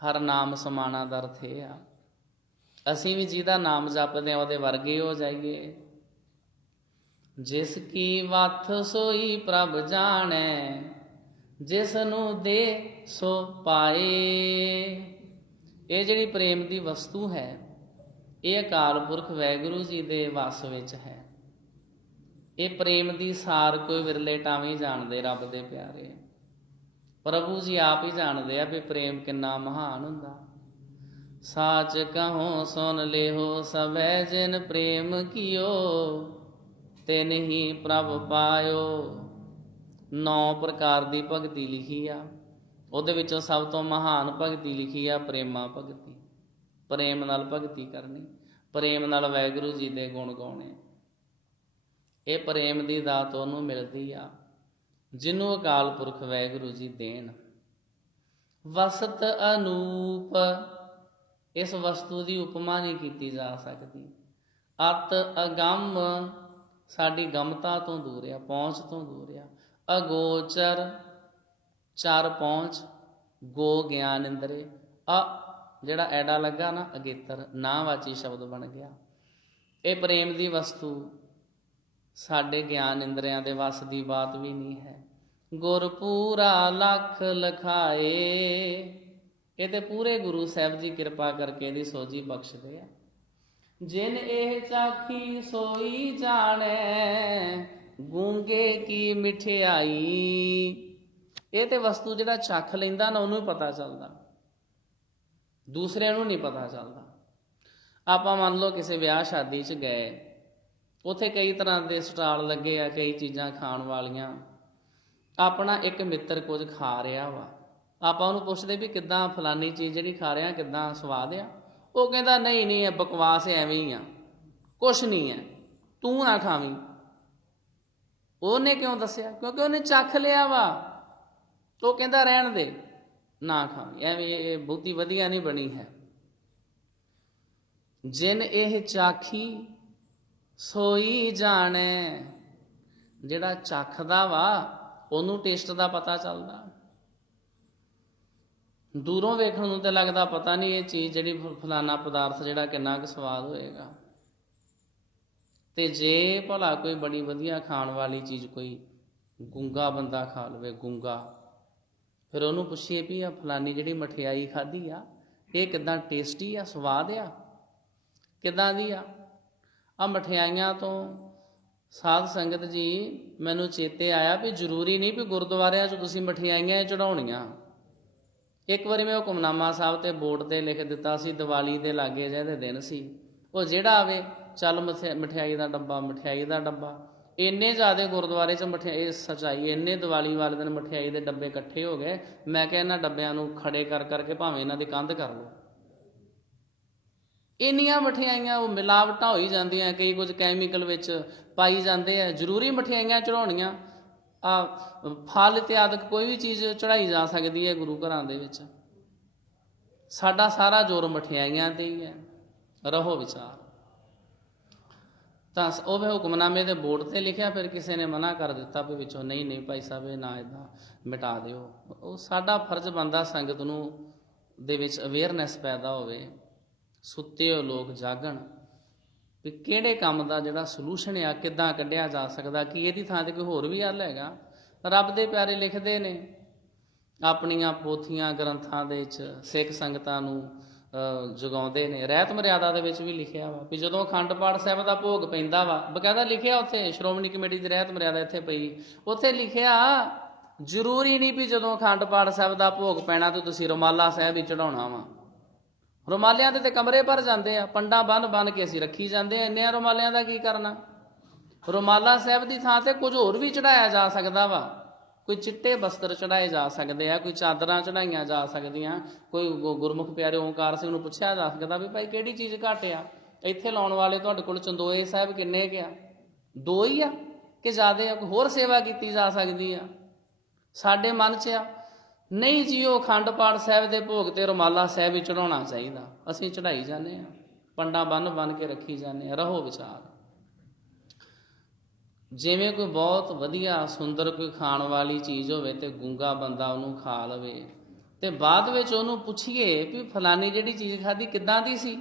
ਹਰ ਨਾਮ ਸਮਾਣਾ ਦਾ ਅਰਥ ਇਹ ਆ, ਅਸੀਂ ਵੀ ਜਿਹਦਾ ਨਾਮ ਜਪਦੇ ਹਾਂ ਉਹਦੇ ਵਰਗੇ ਹੋ ਜਾਈਏ। ਜਿਸ ਕੀ ਵਥ ਸੋਈ ਪ੍ਰਭ ਜਾਣੈ, ਜਿਸ ਨੂੰ ਦੇ ਸੋ ਪਾਏ। ਇਹ ਜਿਹੜੀ ਪ੍ਰੇਮ ਦੀ ਵਸਤੂ ਹੈ, ਇਹ ਅਕਾਲ ਪੁਰਖ ਵਾਹਿਗੁਰੂ ਜੀ ਦੇ ਵਸ ਵਿੱਚ ਹੈ। ਇਹ ਪ੍ਰੇਮ ਦੀ ਸਾਰ ਕੋਈ ਵਿਰਲੇ ਟਾਵੇਂ ਜਾਣਦੇ ਰੱਬ ਦੇ ਪਿਆਰੇ। ਪ੍ਰਭੂ ਜੀ ਆਪ ਹੀ ਜਾਣਦੇ ਆ ਵੀ ਪ੍ਰੇਮ ਕਿੰਨਾ ਮਹਾਨ ਹੁੰਦਾ। ਸਾਚ ਕਹੋ ਸੁਨ ਲਿਓ ਸਭੈ ਜਿਨ ਪ੍ਰੇਮ ਕੀਓ, ਤਿਨ ਹੀ ਪ੍ਰਭ ਪਾਇਓ। 9 ਪ੍ਰਕਾਰ ਦੀ ਭਗਤੀ ਲਿਖੀ ਆ, ਉਹਦੇ ਵਿੱਚੋਂ ਸਭ ਤੋਂ ਮਹਾਨ ਭਗਤੀ ਲਿਖੀ ਆ ਪ੍ਰੇਮਾ ਭਗਤੀ। ਪ੍ਰੇਮ ਨਾਲ ਭਗਤੀ ਕਰਨੀ, ਪ੍ਰੇਮ ਨਾਲ ਵਾਹਿਗੁਰੂ ਜੀ ਦੇ ਗੁਣ ਗਾਉਣੇ। ਇਹ ਪ੍ਰੇਮ ਦੀ ਦਾਤ ਉਹਨੂੰ ਮਿਲਦੀ ਆ ਜਿਹਨੂੰ ਅਕਾਲ ਪੁਰਖ ਵਾਹਿਗੁਰੂ ਜੀ ਦੇਣ। ਵਸਤ ਅਨੂਪ, ਇਸ ਵਸਤੂ ਦੀ ਉਪਮਾ ਨਹੀਂ ਕੀਤੀ ਜਾ ਸਕਦੀ। ਅਤ ਅਗੰਮ, ਸਾਡੀ ਗਮਤਾ ਤੋਂ ਦੂਰ ਆ, ਪਹੁੰਚ ਤੋਂ ਦੂਰ ਆ। ਅਗੋਚਰ, ਚਾਰ ਪਹੁੰਚ, ਗੋ ਗਿਆਨ ਇੰਦਰੇ, ਅ ਜਿਹੜਾ ਐਡਾ ਲੱਗਾ ਨਾ ਅਗੇਤਰ, ਨਾਵਾਚੀ ਸ਼ਬਦ ਬਣ ਗਿਆ। ਇਹ ਪ੍ਰੇਮ ਦੀ ਵਸਤੂ ਸਾਡੇ ਗਿਆਨ ਇੰਦਰਿਆਂ ਦੇ ਵੱਸ ਦੀ ਬਾਤ ਵੀ ਨਹੀਂ ਹੈ। ਗੁਰ ਪੂਰਾ ਲੱਖ ਲਖਾਏ, ਇਹ ਤੇ ਪੂਰੇ ਗੁਰੂ ਸਾਹਿਬ ਜੀ ਕਿਰਪਾ ਕਰਕੇ ਇਹਦੀ ਸੋਝੀ ਬਖਸ਼ਦੇ ਆ। ਜਿਨ ਇਹ ਚਾਖੀ ਸੋਈ ਜਾਣੈ, ਗੂੰਗੇ ਕੀ ਮਿਠਿਆਈ। ਇਹ ਤੇ ਵਸਤੂ ਜਿਹੜਾ ਚੱਖ ਲੈਂਦਾ ਨਾ ਉਹਨੂੰ ਹੀ ਪਤਾ ਚੱਲਦਾ, ਦੂਸਰਿਆਂ ਨੂੰ ਨਹੀਂ ਪਤਾ ਚੱਲਦਾ। ਆਪਾਂ ਮੰਨ ਲਓ ਕਿਸੇ ਵਿਆਹ ਸ਼ਾਦੀ 'ਚ ਗਏ, ਉੱਥੇ ਕਈ ਤਰ੍ਹਾਂ ਦੇ ਸਟਾਲ ਲੱਗੇ ਆ, ਕਈ ਚੀਜ਼ਾਂ ਖਾਣ ਵਾਲੀਆਂ। ਆਪਣਾ ਇੱਕ ਮਿੱਤਰ ਕੁਝ ਖਾ ਰਿਹਾ ਵਾ, ਆਪਾਂ ਉਹਨੂੰ ਪੁੱਛਦੇ ਵੀ ਕਿੱਦਾਂ ਫਲਾਨੀ ਚੀਜ਼ ਜਿਹੜੀ ਖਾ ਰਿਹਾ ਕਿੱਦਾਂ ਸਵਾਦ ਆ? ਉਹ ਕਹਿੰਦਾ ਨਹੀਂ ਨਹੀਂ ਇਹ ਬਕਵਾਸ ਐਵੇਂ ਹੀ ਆ, ਕੁਛ ਨਹੀਂ ਹੈ, ਤੂੰ ਨਾ ਖਾਵੀਂ। ਉਹਨੇ ਕਿਉਂ ਦੱਸਿਆ? ਕਿਉਂਕਿ ਉਹਨੇ ਚੱਖ ਲਿਆ ਵਾ। ਉਹ ਕਹਿੰਦਾ ਰਹਿਣ ਦੇ, ਨਾ ਖਾਵੀਂ, ਐਵੇਂ ਇਹ ਬਹੁਤੀ ਵਧੀਆ ਨਹੀਂ ਬਣੀ ਹੈ। ਜਿਨ ਇਹ ਚਾਖੀ ਸੋਈ ਜਾਣੈ, ਜਿਹੜਾ ਚੱਖਦਾ ਵਾ ਉਹਨੂੰ ਟੇਸਟ ਦਾ ਪਤਾ ਚੱਲਦਾ। ਦੂਰੋਂ ਵੇਖਣ ਨੂੰ ਤੇ ਲੱਗਦਾ ਪਤਾ ਨਹੀਂ ਇਹ ਚੀਜ਼ ਜਿਹੜੀ ਫਲਾਨਾ ਪਦਾਰਥ ਜਿਹੜਾ ਕਿੰਨਾ ਕੁ ਸਵਾਦ ਹੋਏਗਾ। ਤੇ ਜੇ ਭਲਾ ਕੋਈ ਬੜੀ ਵਧੀਆ ਖਾਣ ਵਾਲੀ ਚੀਜ਼ ਕੋਈ ਗੂੰਗਾ ਬੰਦਾ ਖਾ ਲਵੇ, ਗੂੰਗਾ, ਫਿਰ ਉਹਨੂੰ ਪੁੱਛੀਏ ਵੀ ਆ ਫਲਾਨੀ ਜਿਹੜੀ ਮਠਿਆਈ ਖਾਧੀ ਆ ਇਹ ਕਿੱਦਾਂ ਟੇਸਟੀ ਆ, ਸਵਾਦ ਆ, ਕਿੱਦਾਂ ਦੀ ਆ? ਆ ਮਠਿਆਈਆਂ ਤੋਂ ਸਾਧ ਸੰਗਤ ਜੀ ਮੈਨੂੰ ਚੇਤੇ ਆਇਆ ਵੀ ਜ਼ਰੂਰੀ ਨਹੀਂ ਵੀ ਗੁਰਦੁਆਰਿਆਂ 'ਚ ਤੁਸੀਂ ਮਠਿਆਈਆਂ ਚੜਾਉਣੀਆਂ। ਇੱਕ ਵਾਰੀ ਮੈਂ ਹੁਕਮਨਾਮਾ ਸਾਹਿਬ ਤੇ ਬੋਰਡ ਤੇ ਲਿਖ ਦਿੱਤਾ ਸੀ, ਦੀਵਾਲੀ ਦੇ ਲਾਗੇ ਜਿਹਦੇ ਦਿਨ ਸੀ, ਉਹ ਜਿਹੜਾ ਆਵੇ ਚੱਲ ਮਠਿਆਈ ਦਾ ਡੱਬਾ, ਮਠਿਆਈ ਦਾ ਡੱਬਾ। ਇੰਨੇ ਜ਼ਿਆਦਾ ਗੁਰਦੁਆਰੇ 'ਚ ਮਠਿਆਈ ਸਜਾਈ, ਇੰਨੇ ਦੀਵਾਲੀ ਵਾਲੇ ਦਿਨ ਮਠਿਆਈ ਦੇ ਡੱਬੇ ਇਕੱਠੇ ਹੋ ਗਏ। ਮੈਂ ਕਿਹਾ ਇਹਨਾਂ ਡੱਬਿਆਂ ਨੂੰ ਖੜੇ ਕਰ ਕਰਕੇ ਭਾਵੇਂ ਇਹਨਾਂ ਦੀ ਕੰਧ ਕਰ ਲਓ। ਇੰਨੀਆਂ ਮਠਿਆਈਆਂ, ਉਹ ਮਿਲਾਵਟਾਂ ਹੋਈ ਜਾਂਦੀਆਂ, ਕਈ ਕੁਝ ਕੈਮੀਕਲ ਵਿੱਚ ਪਾਈ ਜਾਂਦੇ ਆ। ਜ਼ਰੂਰੀ ਮਠਿਆਈਆਂ ਚੜਾਉਣੀਆਂ? ਫਲ ਇਤਿਆਦਿਕ ਕੋਈ ਵੀ ਚੀਜ਼ ਚੜਾਈ ਜਾ ਸਕਦੀ ਹੈ ਗੁਰੂ ਘਰਾਂ ਦੇ ਵਿੱਚ। ਸਾਡਾ ਸਾਰਾ ਜ਼ੋਰ ਮਠਿਆਈਆਂ ਤੇ ਹੀ ਹੈ। ਰਹੋ ਵਿਚਾਰ। ਤਾਂ ਉਹ ਮੈਂ ਹੁਕਮਨਾਮੇ ਦੇ ਬੋਰਡ ਤੇ ਲਿਖਿਆ, ਫਿਰ ਕਿਸੇ ਨੇ ਮਨਾ ਕਰ ਦਿੱਤਾ ਵੀ ਵਿੱਚੋਂ ਨਹੀਂ ਨਹੀਂ ਭਾਈ ਸਾਹਿਬ ਇਹ ਨਾ ਇੱਦਾਂ ਮਿਟਾ ਦਿਓ। ਉਹ ਸਾਡਾ ਫਰਜ਼ ਬਣਦਾ ਸੰਗਤ ਨੂੰ ਦੇ ਵਿੱਚ ਅਵੇਅਰਨੈਸ ਪੈਦਾ ਹੋਵੇ, ਸੁੱਤੇ ਹੋਏ ਲੋਕ ਜਾਗਣ। ਵੀ ਕਿਹੜੇ ਕੰਮ ਦਾ ਜਿਹੜਾ ਸੋਲੂਸ਼ਨ ਆ ਕਿੱਦਾਂ ਕੱਢਿਆ ਜਾ ਸਕਦਾ, ਕਿ ਇਹਦੀ ਥਾਂ ਤੇ ਕੋਈ ਹੋਰ ਵੀ ਹੱਲ ਹੈਗਾ। ਰੱਬ ਦੇ ਪਿਆਰੇ ਲਿਖਦੇ ਨੇ ਆਪਣੀਆਂ ਪੋਥੀਆਂ ਗ੍ਰੰਥਾਂ ਦੇ ਵਿੱਚ, ਸਿੱਖ ਸੰਗਤਾਂ ਨੂੰ ਜਗਾਉਂਦੇ ਨੇ। ਰਹਿਤ ਮਰਿਆਦਾ ਦੇ ਵਿੱਚ ਵੀ ਲਿਖਿਆ ਵਾ ਵੀ ਜਦੋਂ ਅਖੰਡ ਪਾਠ ਸਾਹਿਬ ਦਾ ਭੋਗ ਪੈਂਦਾ ਵਾ, ਬਕਾਇਦਾ ਲਿਖਿਆ ਉੱਥੇ, ਸ਼੍ਰੋਮਣੀ ਕਮੇਟੀ ਦੀ ਰਹਿਤ ਮਰਿਆਦਾ ਇੱਥੇ ਪਈ, ਉੱਥੇ ਲਿਖਿਆ ਜ਼ਰੂਰੀ ਨਹੀਂ ਵੀ ਜਦੋਂ ਅਖੰਡ ਪਾਠ ਸਾਹਿਬ ਦਾ ਭੋਗ ਪੈਣਾ ਤੇ ਤੁਸੀਂ ਰੁਮਾਲਾ ਸਾਹਿਬ ਹੀ ਚੜਾਉਣਾ ਵਾ। ਰੁਮਾਲਿਆਂ ਦੇ ਤੇ ਕਮਰੇ ਭਰ ਜਾਂਦੇ ਆ, ਪੰਡਾ ਬੰਨ ਕੇ ਅਸੀਂ ਰੱਖੀ ਜਾਂਦੇ ਆ, ਇੰਨਿਆਂ ਰੁਮਾਲਿਆਂ ਦਾ ਕੀ ਕਰਨਾ। ਰੁਮਾਲਾ ਸਾਹਿਬ ਦੀ ਥਾਂ ਤੇ ਕੁਝ ਹੋਰ ਵੀ ਚੜਾਇਆ ਜਾ ਸਕਦਾ ਵਾ। ਕੋਈ ਚਿੱਟੇ ਬਸਤਰ ਚੜਾਏ ਜਾ ਸਕਦੇ ਆ, ਕੋਈ ਚਾਦਰਾਂ ਚੜਾਈਆਂ ਜਾ ਸਕਦੀਆਂ, ਕੋਈ ਗੁਰਮੁਖ ਪਿਆਰੇ ਓਂਕਾਰ ਸਿੰਘ ਨੂੰ ਪੁੱਛਿਆ ਜਾ ਸਕਦਾ ਵੀ ਭਾਈ ਕਿਹੜੀ ਚੀਜ਼ ਘੱਟ ਆ। ਇੱਥੇ ਲਾਉਣ ਵਾਲੇ ਤੁਹਾਡੇ ਕੋਲ ਚੰਦੋਏ ਸਾਹਿਬ ਕਿੰਨੇ ਕੁ ਆ? 2 ਹੀ ਆ ਕਿ ਜ਼ਿਆਦੇ ਆ? ਕੋਈ ਹੋਰ ਸੇਵਾ ਕੀਤੀ ਜਾ ਸਕਦੀ ਆ? ਸਾਡੇ ਮਨ 'ਚ ਆ ਨਹੀਂ ਜੀ, ਉਹ ਅਖੰਡ ਪਾਠ ਸਾਹਿਬ ਦੇ ਭੋਗ ਤੇ ਰੁਮਾਲਾ ਸਾਹਿਬ ਹੀ ਚੜਾਉਣਾ ਚਾਹੀਦਾ, ਅਸੀਂ ਚੜਾਈ ਜਾਂਦੇ ਆ, ਪੰਡਾ ਬੰਨ ਕੇ ਰੱਖੀ ਜਾਂਦੇ ਆ। ਰਹੋ ਵਿਚਾਰ। ਜਿਵੇਂ ਕੋਈ ਬਹੁਤ ਵਧੀਆ ਸੁੰਦਰ ਕੋਈ ਖਾਣ ਵਾਲੀ ਚੀਜ਼ ਹੋਵੇ ਤੇ ਗੂੰਗਾ ਬੰਦਾ ਉਹਨੂੰ ਖਾ ਲਵੇ ਤੇ ਬਾਅਦ ਵਿੱਚ ਉਹਨੂੰ ਪੁੱਛੀਏ ਵੀ ਫਲਾਨੀ ਜਿਹੜੀ ਚੀਜ਼ ਖਾਧੀ ਕਿੱਦਾਂ ਦੀ ਸੀ,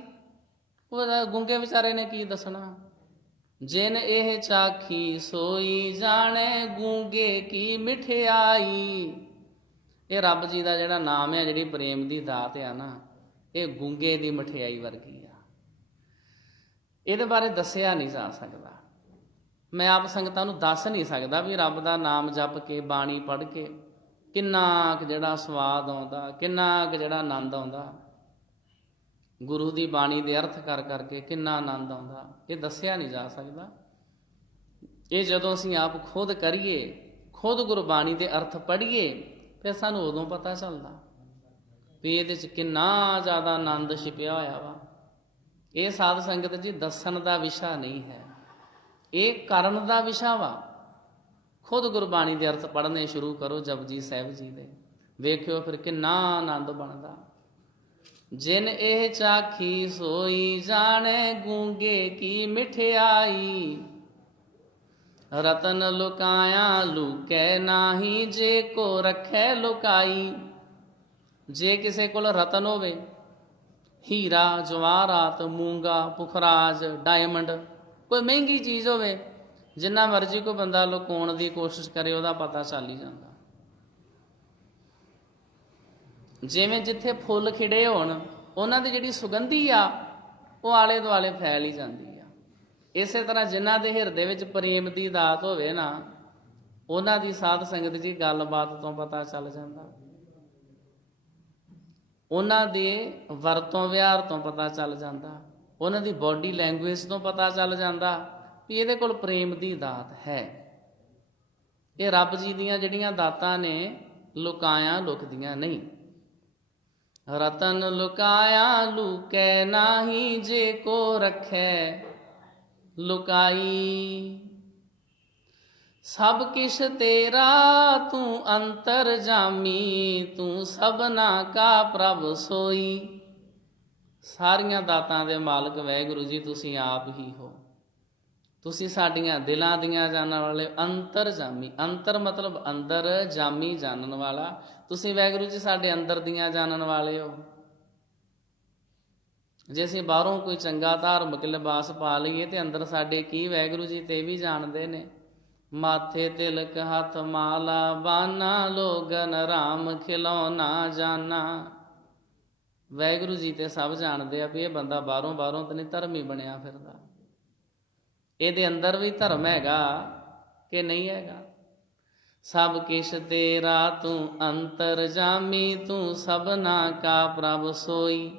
ਉਹ ਗੂੰਗੇ ਵਿਚਾਰੇ ਨੇ ਕੀ ਦੱਸਣਾ। ਜਿਨ ਇਹ ਚਾਖੀ ਸੋਈ ਜਾਣੇ ਗੂੰਗੇ ਕੀ ਮਿਠਿਆਈ। ਇਹ ਰੱਬ ਜੀ ਦਾ ਜਿਹੜਾ ਨਾਮ ਹੈ, ਜਿਹੜੀ ਪ੍ਰੇਮ ਦੀ ਦਾਤ ਆ ਨਾ, ਇਹ ਗੂੰਗੇ ਦੀ ਮਠਿਆਈ ਵਰਗੀ ਆ। ਇਹਦੇ ਬਾਰੇ ਦੱਸਿਆ ਨਹੀਂ ਜਾ ਸਕਦਾ। ਮੈਂ ਆਪ ਸੰਗਤਾਂ ਨੂੰ ਦੱਸ ਨਹੀਂ ਸਕਦਾ ਵੀ ਰੱਬ ਦਾ ਨਾਮ ਜਪ ਕੇ, ਬਾਣੀ ਪੜ੍ਹ ਕੇ ਕਿੰਨਾ ਕੁ ਜਿਹੜਾ ਸਵਾਦ ਆਉਂਦਾ, ਕਿੰਨਾ ਕੁ ਜਿਹੜਾ ਆਨੰਦ ਆਉਂਦਾ। ਗੁਰੂ ਦੀ ਬਾਣੀ ਦੇ ਅਰਥ ਕਰ ਕਰਕੇ ਕਿੰਨਾ ਆਨੰਦ ਆਉਂਦਾ, ਇਹ ਦੱਸਿਆ ਨਹੀਂ ਜਾ ਸਕਦਾ। ਇਹ ਜਦੋਂ ਅਸੀਂ ਆਪ ਖੁਦ ਕਰੀਏ, ਖੁਦ ਗੁਰਬਾਣੀ ਦੇ ਅਰਥ ਪੜ੍ਹੀਏ, ਫਿਰ ਸਾਨੂੰ ਉਦੋਂ ਪਤਾ ਚੱਲਦਾ ਵੀ ਇਹਦੇ 'ਚ ਕਿੰਨਾ ਜ਼ਿਆਦਾ ਆਨੰਦ ਛਿਪਿਆ ਹੋਇਆ ਵਾ। ਇਹ ਸਾਧ ਸੰਗਤ ਜੀ ਦੱਸਣ ਦਾ ਵਿਸ਼ਾ ਨਹੀਂ ਹੈ, ਇਹ ਕਰਨ ਦਾ ਵਿਸ਼ਾ ਵਾ। ਖੁਦ ਗੁਰਬਾਣੀ ਦੇ ਅਰਥ ਪੜ੍ਹਨੇ ਸ਼ੁਰੂ ਕਰੋ ਜਪਜੀ ਸਾਹਿਬ ਜੀ ਦੇ, ਵੇਖਿਓ ਫਿਰ ਕਿੰਨਾ ਆਨੰਦ ਬਣਦਾ। ਜਿਨ ਇਹ ਚਾਖੀ ਸੋਈ ਜਾਣੇ ਗੂੰਗੇ ਕੀ ਮਿਠਿਆਈ। ਰਤਨ ਲੁਕਾਇਆ ਲੁਕੈ ਨਾਹੀ, ਜੇ ਕੋ ਰੱਖੈ ਲੁਕਾਈ। ਜੇ ਕਿਸੇ ਕੋਲ ਰਤਨ ਹੋਵੇ, ਹੀਰਾ ਜਵਾਹਰਾਤ, ਮੂੰਗਾ, ਪੁਖਰਾਜ, ਡਾਇਮੰਡ, ਕੋਈ ਮਹਿੰਗੀ ਚੀਜ਼ ਹੋਵੇ, ਜਿੰਨਾ ਮਰਜ਼ੀ ਕੋਈ ਬੰਦਾ ਲੁਕਾਉਣ ਦੀ ਕੋਸ਼ਿਸ਼ ਕਰੇ ਉਹਦਾ ਪਤਾ ਚੱਲ ਹੀ ਜਾਂਦਾ। ਜਿਵੇਂ ਜਿੱਥੇ ਫੁੱਲ ਖਿੜੇ ਹੋਣ, ਉਹਨਾਂ ਦੀ ਜਿਹੜੀ ਸੁਗੰਧੀ ਆ ਉਹ ਆਲੇ ਦੁਆਲੇ ਫੈਲ ਹੀ ਜਾਂਦੀ ਆ। ਇਸੇ ਤਰ੍ਹਾਂ ਜਿਨ੍ਹਾਂ ਦੇ ਹਿਰਦੇ ਵਿੱਚ ਪ੍ਰੇਮ ਦੀ ਦਾਤ ਹੋਵੇ ਨਾ, ਉਹਨਾਂ ਦੀ ਸਾਧ ਸੰਗਤ ਜੀ ਗੱਲਬਾਤ ਤੋਂ ਪਤਾ ਚੱਲ ਜਾਂਦਾ, ਉਹਨਾਂ ਦੇ ਵਰਤੋਂ ਵਿਹਾਰ ਤੋਂ ਪਤਾ ਚੱਲ ਜਾਂਦਾ, ਉਹਨਾਂ ਦੀ ਬੋਡੀ ਲੈਂਗੁਏਜ ਤੋਂ ਪਤਾ ਚੱਲ ਜਾਂਦਾ ਵੀ ਇਹਦੇ ਕੋਲ ਪ੍ਰੇਮ ਦੀ ਦਾਤ ਹੈ। ਇਹ ਰੱਬ ਜੀ ਦੀਆਂ ਜਿਹੜੀਆਂ ਦਾਤਾਂ ਨੇ, ਲੁਕਾਇਆ ਲੁਕਦੀਆਂ ਨਹੀਂ। ਰਤਨ ਲੁਕਾਇਆ ਲੁਕੈ ਨਾਹੀ, ਜੇ ਕੋ ਰੱਖੈ ਲੁਕਾਈ। ਸਭ ਕਿਛ ਤੇਰਾ ਤੂੰ ਅੰਤਰ ਜਾਮੀ, ਤੂੰ ਸਭਨਾ ਕਾ ਪ੍ਰਭ ਸੋਈ। ਸਾਰੀਆਂ ਦਾਤਾਂ ਦੇ ਮਾਲਕ ਵਾਹਿਗੁਰੂ ਜੀ ਤੁਸੀਂ ਆਪ ਹੀ ਹੋ। ਤੁਸੀਂ ਸਾਡੀਆਂ ਦਿਲਾਂ ਦੀਆਂ ਜਾਣਨ ਵਾਲੇ, ਅੰਤਰ ਜਾਮੀ। ਅੰਤਰ ਮਤਲਬ ਅੰਦਰ, ਜਾਮੀ ਜਾਣਨ ਵਾਲਾ। ਤੁਸੀਂ ਵਾਹਿਗੁਰੂ ਜੀ ਸਾਡੇ ਅੰਦਰ ਦੀਆਂ ਜਾਣਨ ਵਾਲੇ ਹੋ। ਜੇ ਅਸੀਂ ਬਾਹਰੋਂ ਕੋਈ ਚੰਗਾ ਧਾਰਮਿਕ ਲਿਬਾਸ ਪਾ ਲਈਏ ਤੇ ਅੰਦਰ ਸਾਡੇ ਕੀ ਵਾਹਿਗੁਰੂ ਜੀ ਤੇ ਵੀ ਜਾਣਦੇ ਨੇ। ਮਾਥੇ ਤਿਲਕ ਹੱਥ ਮਾਲਾ ਬਾਨਾ, ਲੋਗਨ ਰਾਮ ਖਿਲੌਣਾ ਜਾਨਾ। ਵਾਹਿਗੁਰੂ ਜੀ ਤੇ ਸਭ ਜਾਣਦੇ ਆ ਵੀ ਇਹ ਬੰਦਾ ਬਾਹਰੋਂ ਤਾਂ ਨਹੀਂ ਧਰਮੀ ਬਣਿਆ ਫਿਰਦਾ, ਇਹਦੇ ਅੰਦਰ ਵੀ ਧਰਮ ਹੈਗਾ ਕਿ ਨਹੀਂ ਹੈਗਾ। ਸਭ ਕਿਛ ਤੇਰਾ ਤੂੰ ਅੰਤਰ ਜਾਮੀ, ਤੂੰ ਸਭਨਾ ਕਾ ਪ੍ਰਭ ਸੋਈ।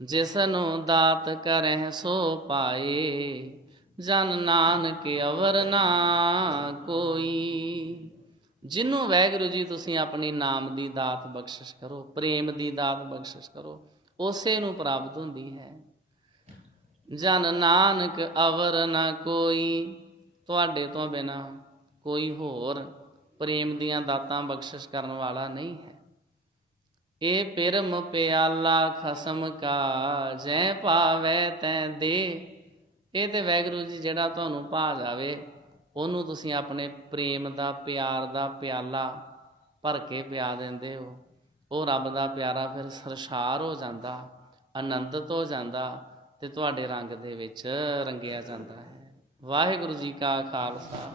ਜਿਸਨੂੰ ਦਾਤ ਕਰਹਿ ਸੋ ਪਾਏ, ਜਨ ਨਾਨਕ ਅਵਰ ਨਾ ਕੋਈ। ਜਿਹਨੂੰ ਵਾਹਿਗੁਰੂ ਜੀ ਤੁਸੀਂ ਆਪਣੀ ਨਾਮ ਦੀ ਦਾਤ ਬਖਸ਼ਿਸ਼ ਕਰੋ, ਪ੍ਰੇਮ ਦੀ ਦਾਤ ਬਖਸ਼ਿਸ਼ ਕਰੋ, ਉਸੇ ਨੂੰ ਪ੍ਰਾਪਤ ਹੁੰਦੀ ਹੈ। ਜਨ ਨਾਨਕ ਅਵਰ ਨਾ ਕੋਈ। ਤੁਹਾਡੇ ਤੋਂ ਬਿਨਾ ਕੋਈ ਹੋਰ ਪ੍ਰੇਮ ਦੀਆਂ ਦਾਤਾਂ ਬਖਸ਼ਿਸ਼ ਕਰਨ ਵਾਲਾ ਨਹੀਂ ਹੈ। ਇਹ ਪਿਰਮ ਪਿਆਲਾ ਖਸਮ ਕਾ, ਜੈ ਭਾਵੈ ਤੈ ਦੇ। ਇਹ ਤੇ ਵਾਹਿਗੁਰੂ ਜੀ ਜਿਹੜਾ ਤੁਹਾਨੂੰ ਭਾ ਜਾਵੇ, ਉਹਨੂੰ ਤੁਸੀਂ ਆਪਣੇ ਪ੍ਰੇਮ ਦਾ, ਪਿਆਰ ਦਾ ਪਿਆਲਾ ਭਰ ਕੇ ਪਿਆ ਦਿੰਦੇ ਹੋ। ਉਹ ਰੱਬ ਦਾ ਪਿਆਰਾ ਫਿਰ ਸਰਸ਼ਾਰ ਹੋ ਜਾਂਦਾ, ਆਨੰਦਿਤ ਹੋ ਜਾਂਦਾ ਤੇ ਤੁਹਾਡੇ ਰੰਗ ਦੇ ਵਿੱਚ ਰੰਗਿਆ ਜਾਂਦਾ ਹੈ। ਵਾਹਿਗੁਰੂ ਜੀ ਕਾ ਖਾਲਸਾ,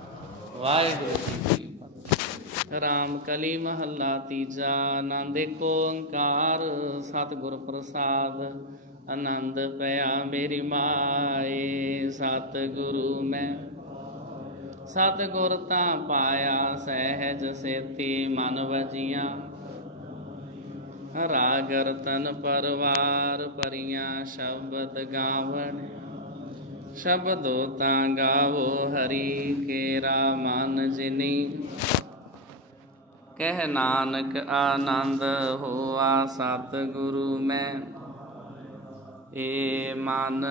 ਵਾਹਿਗੁਰੂ ਜੀ ਕੀ ਫਤਿਹ। ਰਾਮ ਕਲੀ ਮਹੱਲਾ ਤੀਜਾ। ਆਨੰਦ ਏਕ ਓੰਕਾਰ ਸਤਿਗੁਰ ਪ੍ਰਸਾਦ। ਆਨੰਦ ਪਿਆ ਮੇਰੀ ਮਾਏ ਸਤਿਗੁਰੂ ਮੈਂ। ਸਤਿਗੁਰ ਤਾਂ ਪਾਇਆ ਸਹਿਜ ਸੇਤੀ ਮਨ ਵਜੀਆਂ। ਰਾਗ ਰਤਨ ਪਰਵਾਰ ਭਰੀਆਂ ਸ਼ਬਦ ਗਾਵਣ। ਸ਼ਬਦੋ ਤਾਂ ਗਾਵੋ ਹਰੀ ਕੇਰਾ ਮਨ ਜਿਨੀ। ਕਹਿ ਨਾਨਕ ਆਨੰਦ ਹੋਆ ਸਤਿਗੁਰੂ ਮੈਂ। ਏ ਮਨ